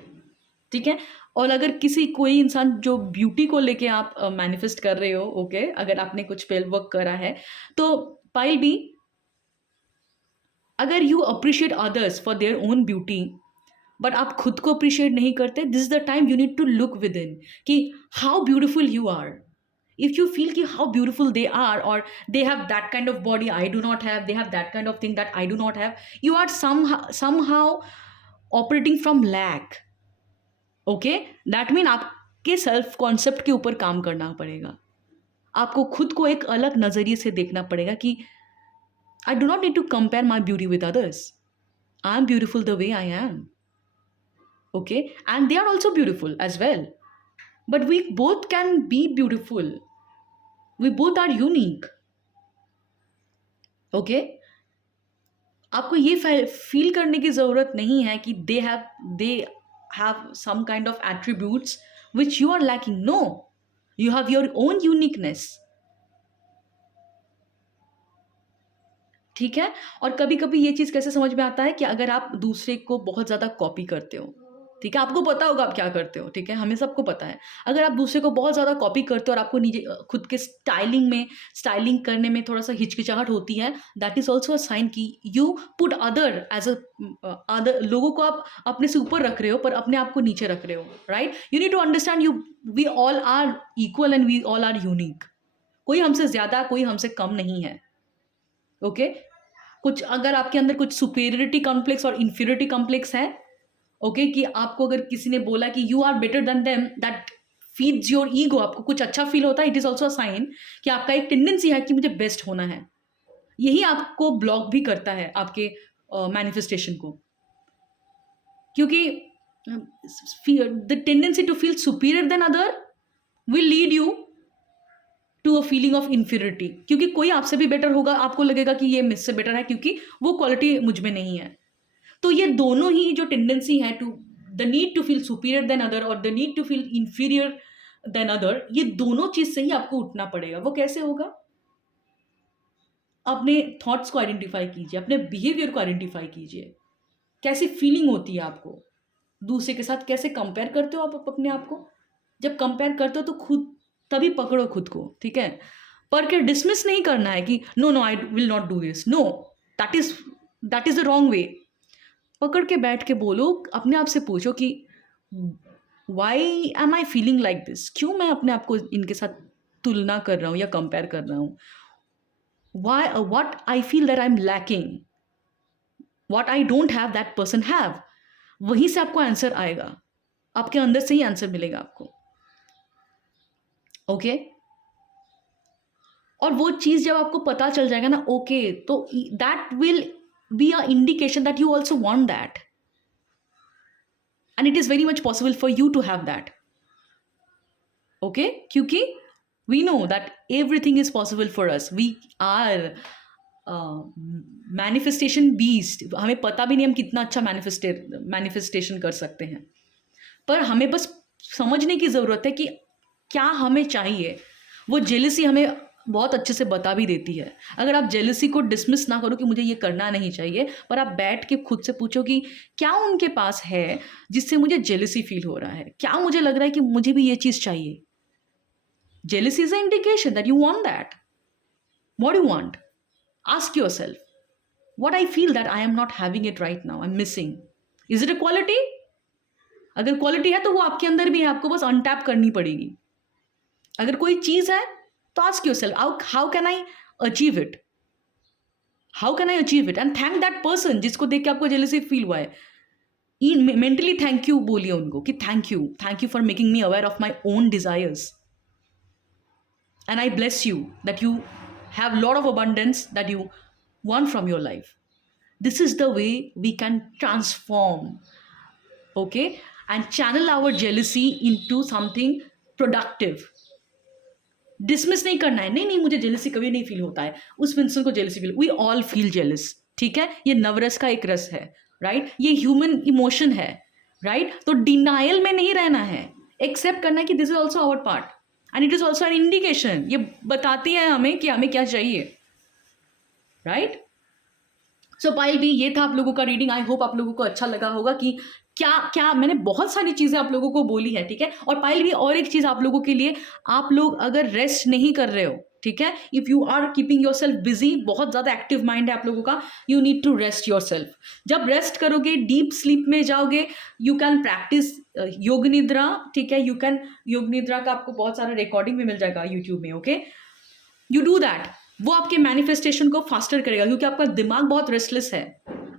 ठीक है? और अगर किसी कोई इंसान जो beauty को लेके आप मैनिफेस्ट कर रहे हो, ओके, अगर आपने कुछ स्पेल वर्क करा है, तो पाइल भी, अगर you appreciate others for their own beauty but आप खुद को अप्रिशिएट नहीं करते, this is the time you need to look within कि how beautiful you are. If you feel ki how beautiful they are, or they have that kind of body I do not have, they have that kind of thing that I do not have, you are somehow operating from lack. Okay, that mean आपके self concept के ऊपर काम करना पड़ेगा। आपको खुद को एक अलग नज़रिए से देखना पड़ेगा कि I do not need to compare my beauty with others, I am beautiful the way I am, okay, and they are also beautiful as well, but we both can be beautiful, we both are unique, okay. आपको ये feel करने की ज़रूरत नहीं है कि दे have some kind of attributes which you are lacking. No, you have your own uniqueness. ठीक है? और कभी-कभी ये चीज़ कैसे समझ में आता है कि अगर आप दूसरे को बहुत ज़्यादा कॉपी करते हो, ठीक है? आपको पता होगा आप क्या करते हो, ठीक है? हमें सबको पता है। अगर आप दूसरे को बहुत ज़्यादा कॉपी करते हो और आपको खुद के स्टाइलिंग करने में थोड़ा-सा हिचकिचाहट होती है, that is also a sign कि यू पुट अदर लोगों को आप अपने से ऊपर रख रहे हो, पर अपने आप को नीचे रख रहे हो, right? You need to understand we all are equal and we all are unique. कोई हमसे ज़्यादा, कोई हमसे कम नहीं है, ओके? कुछ अगर आपके अंदर कुछ सुपीरियरिटी कॉम्प्लेक्स और इंफीरियरिटी कॉम्प्लेक्स है, ओके, कि आपको अगर किसी ने बोला कि you are better than them, that feeds your ego, आपको कुछ अच्छा फील होता है, it is also a sign कि आपका एक टेंडेंसी है कि मुझे बेस्ट होना है। यही आपको ब्लॉक भी करता है आपके मैनिफेस्टेशन को, क्योंकि the tendency to feel superior then other will lead you to a feeling of inferiority, क्योंकि कोई आपसे भी बेटर होगा, आपको लगेगा कि ये मुझसे बेटर है क्योंकि वो क्वालिटी मुझ में नहीं है। तो ये दोनों ही जो टेंडेंसी है to the need to feel superior then other और the need to feel inferior then other, ये दोनों चीज से ही आपको उठना पड़ेगा। वो कैसे होगा? अपने थॉट्स को आइडेंटिफाई कीजिए, अपने बिहेवियर को आइडेंटिफाई कीजिए। कैसी फीलिंग होती है आपको? दूसरे के साथ कैसे कंपेयर करते हो आप अपने आप को? जब कंपेयर करते हो तो खुद तभी पकड़ो खुद को, ठीक है? पर के डिसमिस नहीं करना है कि no no I will not do this, no, that is that is the wrong way. पकड़ के बैठ के बोलो, अपने आप से पूछो कि why am I feeling like this, क्यों मैं अपने आप को इनके साथ तुलना कर रहा हूँ या कंपेयर कर रहा हूँ? Why what I feel that I am lacking, what I don't have that person have. वहीं से आपको आंसर आएगा, आपके अंदर से ही आंसर मिलेगा आपको, ओके? और वो चीज जब आपको पता चल जाएगा ना, okay, so that will be a indication that you also want that, and it is very much possible for you to have that, okay? क्योंकि we know that everything is possible for us, we are manifestation beast. हमें पता भी नहीं हम कितना अच्छा manifestation कर सकते हैं, पर हमें बस समझने की ज़रूरत है कि क्या हमें चाहिए। वो जेलसी हमें बहुत अच्छे से बता भी देती है। अगर आप जेलसी को डिसमिस ना करो कि मुझे ये करना नहीं चाहिए, पर आप बैठ के खुद से पूछो कि क्या उनके पास है जिससे मुझे जेलसी फील हो रहा है? क्या मुझे लग रहा है कि मुझे भी ये चीज़ चाहिए? Jealousy is an indication that you want that. What do you want? Ask yourself, what I feel that I am not having it right now, I'm missing. Is it a quality? अगर quality है तो वो आपके अंदर भी है, आपको बस अनटैप करनी पड़ेगी। अगर कोई चीज़ है तो ask yourself, how can I achieve it? How can I achieve it? And thank that person जिसको देख के आपको जेलसी फील हुआ है। मेंटली थैंक यू बोलिए उनको कि thank you for making me aware of my own desires, and I bless you that you have a lot of abundance that you want from your life. This is the way we can transform, okay, and channel our jealousy into something productive. Dismiss नहीं करना है, नहीं नहीं मुझे jealousy कभी नहीं feel होता है, उस इंसान को jealousy feel, we all feel jealous, ठीक है? ये नवरस का एक रस है, राइट? ये ह्यूमन इमोशन है, राइट? तो डिनायल में नहीं रहना है, एक्सेप्ट करना है कि this is also our part and it is also an indication. ये बताती है हमें कि हमें क्या चाहिए, राइट? सो पायल भी ये था आप लोगों का रीडिंग। आई होप आप लोगों को अच्छा लगा होगा कि क्या क्या मैंने बहुत सारी चीज़ें आप लोगों को बोली है, ठीक है? और पायल भी और एक चीज़ आप लोगों के लिए, आप लोग अगर रेस्ट नहीं कर रहे हो, ठीक है, if you are keeping your self busy, बहुत ज़्यादा एक्टिव माइंड है आप लोगों का, you need to rest your self. जब रेस्ट करोगे, डीप स्लीप में जाओगे, यू कैन प्रैक्टिस योग निद्रा, ठीक है? यू कैन योग निद्रा का आपको बहुत सारा रिकॉर्डिंग भी मिल जाएगा यूट्यूब में, ओके? यू डू दैट, वो आपके मैनिफेस्टेशन को फास्टर करेगा, क्योंकि आपका दिमाग बहुत रेस्टलेस है,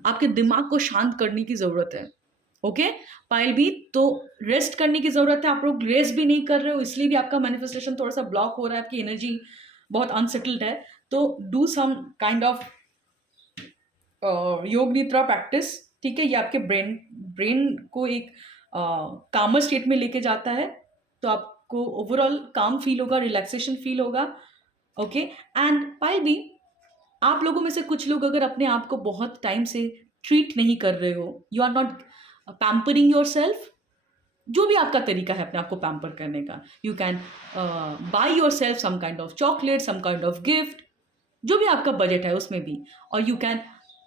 आपके दिमाग को शांत करने की ज़रूरत है, ओके? पायल भी तो रेस्ट करने की ज़रूरत है, आप लोग रेस्ट भी नहीं कर रहे हो, इसलिए भी आपका मैनिफेस्टेशन थोड़ा सा ब्लॉक हो रहा है, आपकी एनर्जी बहुत अनसेटल्ड है। तो डू सम काइंड ऑफ योग निद्रा प्रैक्टिस, ठीक है? ये आपके ब्रेन को एक कामर स्टेट में लेके जाता है, तो आपको ओवरऑल काम फील होगा, रिलैक्सेशन फील होगा, ओके? एंड पायल भी आप लोगों में से कुछ लोग अगर अपने आप को बहुत टाइम से ट्रीट नहीं कर रहे हो, you are not pampering your self, जो भी आपका तरीका है अपने आप को पैम्पर करने का, you can buy your self some kind of chocolate, some kind of gift, जो भी आपका बजट है उसमें भी, और you can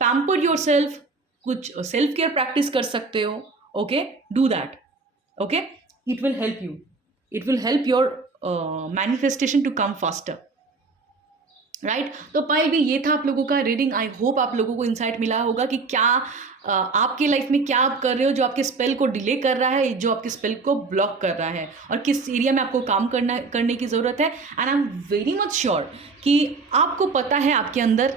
pamper your self, कुछ सेल्फ केयर प्रैक्टिस कर सकते हो. Okay, do that. Okay, it will help you, it will help your manifestation to come faster. Right, तो पायल भी ये था आप लोगों का रीडिंग. आई होप आप लोगों को इंसाइट मिला होगा कि क्या आपके लाइफ में क्या आप कर रहे हो जो आपके स्पेल को डिले कर रहा है, जो आपके स्पेल को ब्लॉक कर रहा है, और किस एरिया में आपको काम करने की ज़रूरत है. And I am very much sure कि आपको पता है आपके अंदर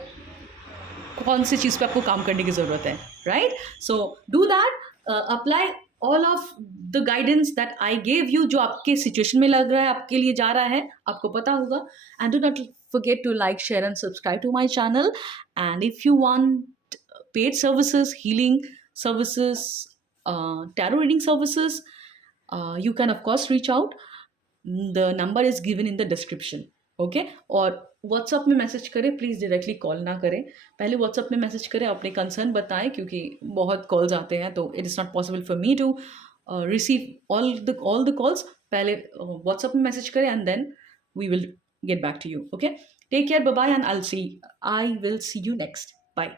कौन सी चीज़ पे आपको काम करने की ज़रूरत है. Right, so do that, apply all of the guidance that I gave you, जो आपके सिचुएशन में लग रहा है, आपके लिए जा रहा है, आपको पता होगा. And do not forget to like, share and subscribe to my channel. And if you want paid services, healing services, tarot reading services, you can of course reach out. The number is given in the description. Okay, और WhatsApp में message करें please, directly call ना करें. पहले WhatsApp में message करें, अपने concern बताएं, क्योंकि बहुत कॉल्स आते हैं तो it is not possible for me to receive all the calls. पहले व्हाट्सअप में मैसेज करें and then we will get back to you. Okay, take care, bye bye, and I will see you next. Bye.